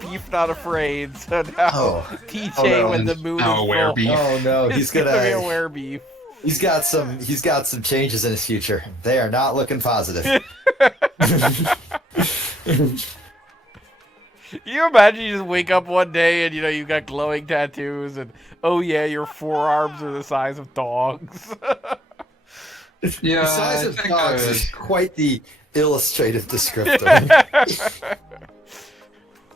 Beef Not Afraid, so now DJ when the moon is full. Oh no, he's gonna be a werebeef. He's got some changes in his future. They are not looking positive. You imagine you just wake up one day and you got glowing tattoos and oh yeah, your forearms are the size of dogs. Yeah, the size of dogs is quite the illustrative descriptor.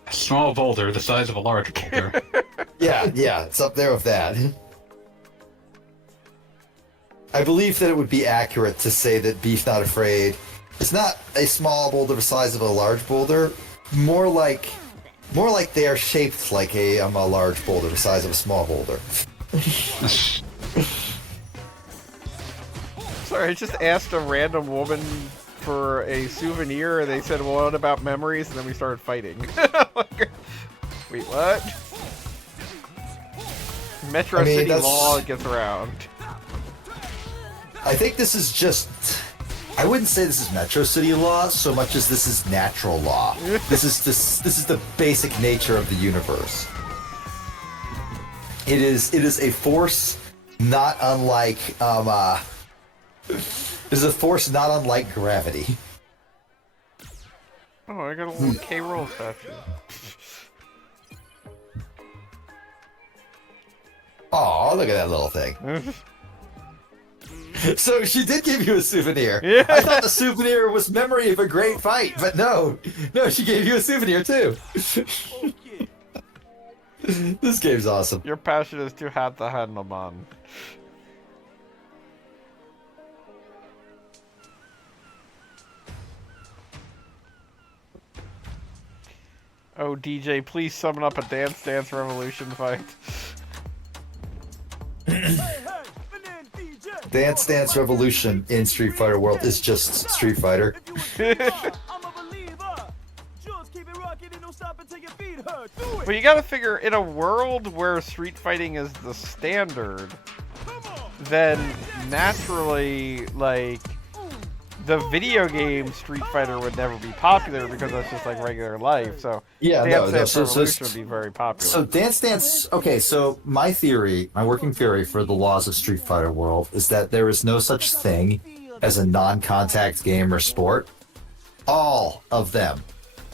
A small boulder the size of a large boulder. Yeah, it's up there with that. I believe that it would be accurate to say that Beef Not Afraid is not a small boulder the size of a large boulder, more like they are shaped like a large boulder the size of a small boulder. Sorry, I just asked a random woman for a souvenir and they said, well, what about memories? And then we started fighting. Wait, what? Metro City law gets around. I think this is just... I wouldn't say this is Metro City law so much as this is natural law. This is the basic nature of the universe. It is a force not unlike is a force not unlike gravity. Oh, I got a little K-roll statue. Oh, look at that little thing. So she did give you a souvenir. Yeah. I thought the souvenir was memory of a great fight, but no, she gave you a souvenir too. This game's awesome. Your passion is too hot to handle, man. Oh, DJ, please summon up a Dance Dance Revolution fight. Dance Dance Revolution in Street Fighter World is just Street Fighter. But you gotta figure, in a world where street fighting is the standard, then naturally, like, the video game Street Fighter would never be popular because that's just like regular life. So Yeah, Dance no, Dance so Revolution would be very popular. So Dance Dance, okay, so my theory, my working theory for the laws of Street Fighter World is that there is no such thing as a non-contact game or sport. All of them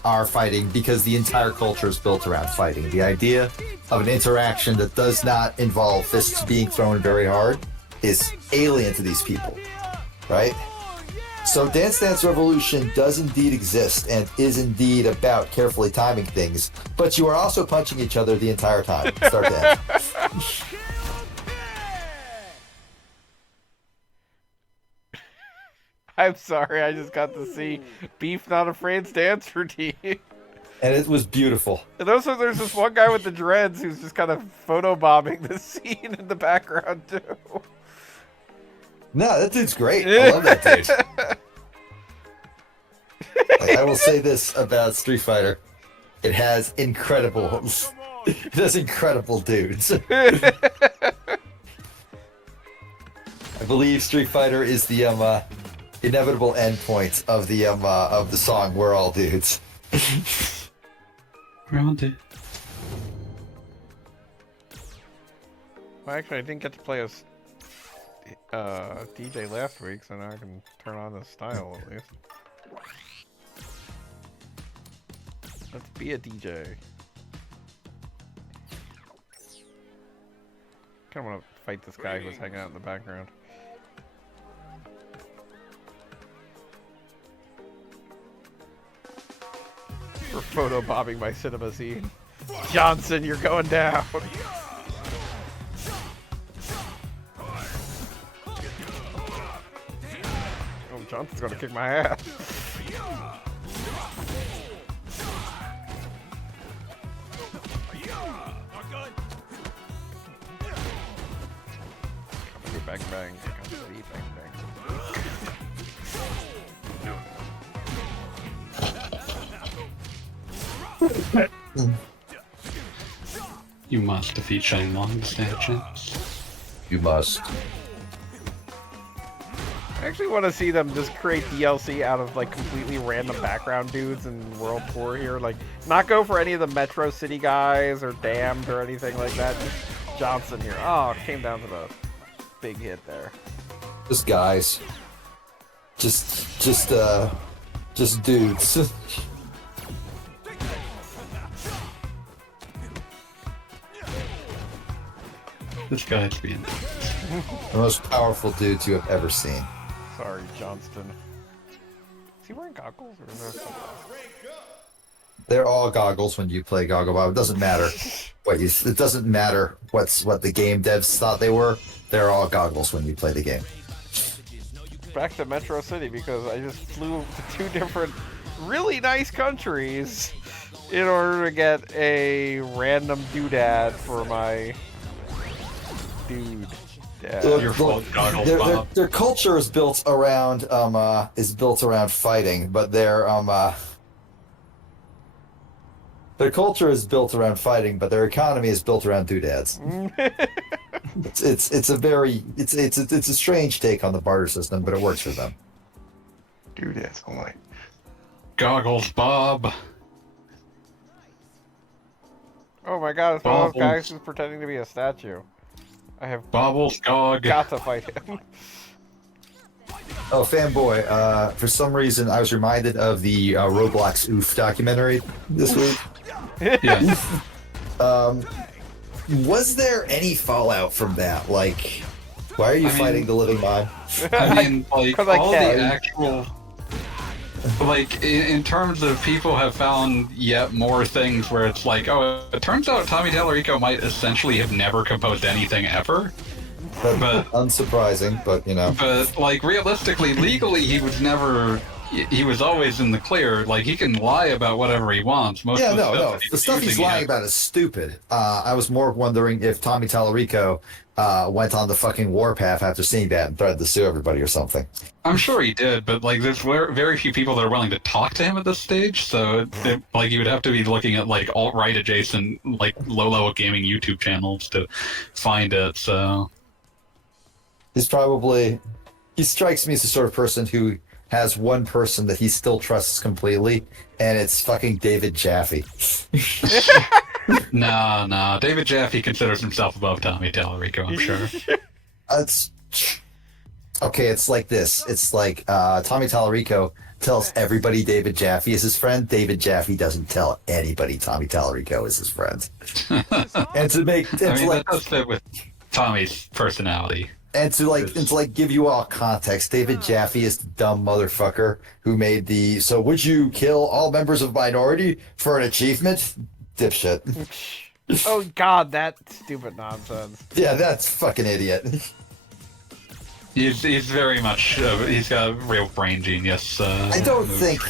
are fighting because the entire culture is built around fighting. The idea of an interaction that does not involve fists being thrown very hard is alien to these people, right? So Dance Dance Revolution does indeed exist and is indeed about carefully timing things, but you are also punching each other the entire time. Start to end. I'm sorry, I just got to see Beef Not Afraid's dance routine. And it was beautiful. And also there's this one guy with the dreads who's just kind of photobombing the scene in the background too. No, that dude's great. I love that dude. I will say this about Street Fighter. It has incredible dudes. I believe Street Fighter is the inevitable endpoint of the song "We're All Dudes." We're all dudes. Well, actually, I didn't get to play as DJ last week, so now I can turn on the style at least. Let's be a DJ. Kind of want to fight this guy who's hanging out in the background. For photobombing my cinema scene. Johnson, you're going down. Oh, Johnson's gonna kick my ass. Bang bang, bang bang. You must defeat Shenlong statue. You must. I actually want to see them just create DLC out of like completely random background dudes in World Tour here. Like, not go for any of the Metro City guys or Damned or anything like that. Just Johnson here. Oh, it came down to the big hit there. Just guys. Just dudes. This guy's being The most powerful dudes you have ever seen. Sorry, Johnston. Is he wearing goggles or is there something else? They're all goggles when you play Goggle Bob. It doesn't matter it doesn't matter what the game devs thought they were. They're all goggles when you play the game. Back to Metro City because I just flew to two different really nice countries in order to get a random doodad for my dude. Your fault, goggles, Their culture is built around fighting, but their culture is built around fighting, but their economy is built around doodads. It's a strange take on the barter system, but it works for them. Doodads only. Goggles Bob. Oh my god, it's one of those guys who's pretending to be a statue. I have Bobbles Gog. got to fight him. Oh, fanboy! For some reason, I was reminded of the Roblox Oof documentary this week. Yeah. Was there any fallout from that? Like, why are you fighting the living mod? I mean, like, 'Cause I all the can. actual... Like, in terms of people have found yet more things where it's like, oh, it turns out Tommy Tallarico might essentially have never composed anything ever. But unsurprising, but you know. But, like, realistically, legally, he was never he was always in the clear. Like, he can lie about whatever he wants. Most Yeah, of the no, stuff no. that he The was stuff he's using, lying about is stupid. I was more wondering if Tommy Tallarico went on the fucking warpath after seeing that and threatened to sue everybody or something. I'm sure he did, but like, there's very few people that are willing to talk to him at this stage. So, like, you would have to be looking at like alt-right adjacent, like low gaming YouTube channels to find it. So, He strikes me as the sort of person who has one person that he still trusts completely, and it's fucking David Jaffe. no, David Jaffe considers himself above Tommy Tallarico, I'm sure. It's okay. It's like this. It's like Tommy Tallarico tells everybody David Jaffe is his friend. David Jaffe doesn't tell anybody Tommy Tallarico is his friend. And to make that does fit with Tommy's personality. And to give you all context, David Jaffe is the dumb motherfucker who made the "so would you kill all members of minority for an achievement?" Dipshit. Oh God, that stupid nonsense. Yeah, that's fucking idiot. He's very much he's got a real brain genius. I don't think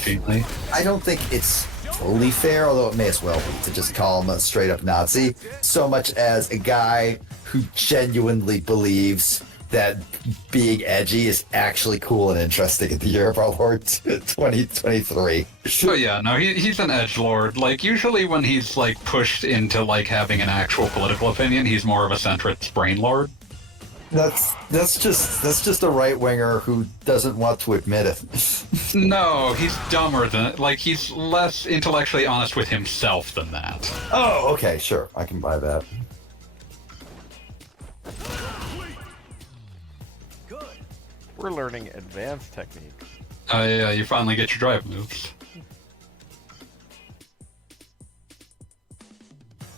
it's totally fair, although it may as well be, to just call him a straight up Nazi, so much as a guy who genuinely believes that being edgy is actually cool and interesting in the year of our Lord 2023. Oh yeah, no, he's an edgelord. Like, usually when he's like pushed into like having an actual political opinion, he's more of a centrist brain lord. That's just a right winger who doesn't want to admit it. No, he's dumber than, like, he's less intellectually honest with himself than that. Oh, okay, sure, I can buy that. We're learning advanced techniques. Oh yeah, you finally get your drive moves.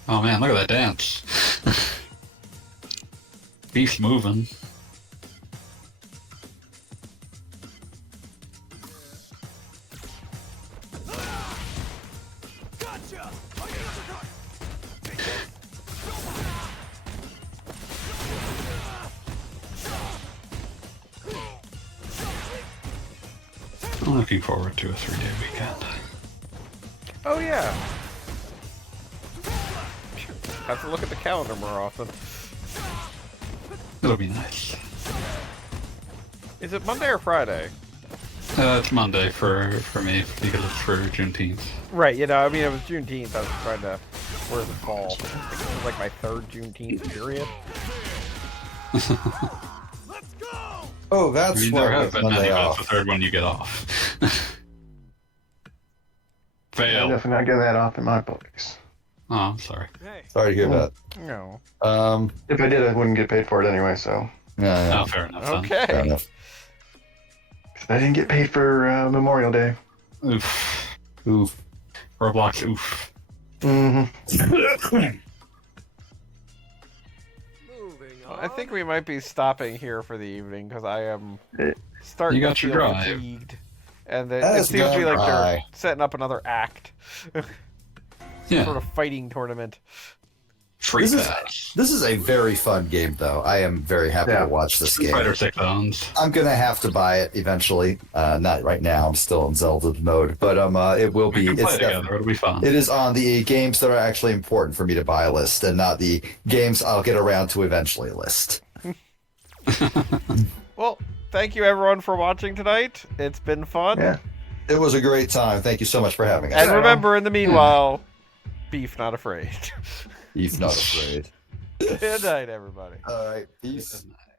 Oh man, look at that dance. Beef's moving. I'm looking forward to a 3-day weekend. Oh yeah. Have to look at the calendar more often. It'll be nice. Is it Monday or Friday? It's Monday for me because it's for Juneteenth. Right, you know, I mean, it was Juneteenth. I was trying to. Where's the fall? It was like my third Juneteenth period. Oh, that's there why have been many, Monday but off. it's the third one you get off. Fail. I'm definitely not getting that off in my books. Oh, I'm sorry. Sorry to hear that. No. If I did, I wouldn't get paid for it anyway, so. Yeah. Oh, fair enough. Then. Okay. Fair enough. I didn't get paid for Memorial Day. Oof. Oof. Roblox, oof. Mm-hmm. I think we might be stopping here for the evening because I am starting You got to your feel drive. fatigued, and it That's seems to be like they're dry. setting up another act, Yeah. sort of fighting tournament. Free This is- pass. This is a very fun game, though. I am very happy Yeah. to watch this game. Fighter 6 owns. I'm gonna have to buy it eventually. Not right now. I'm still in Zelda mode, but it will We be. can play It's together. It'll be fun. It is on the games that are actually important for me to buy list, and not the games I'll get around to eventually list. Well, thank you everyone for watching tonight. It's been fun. Yeah. It was a great time. Thank you so much for having us. And remember, in the meanwhile, beef not afraid. He's not afraid. Good night, everybody. All right, peace. Good night.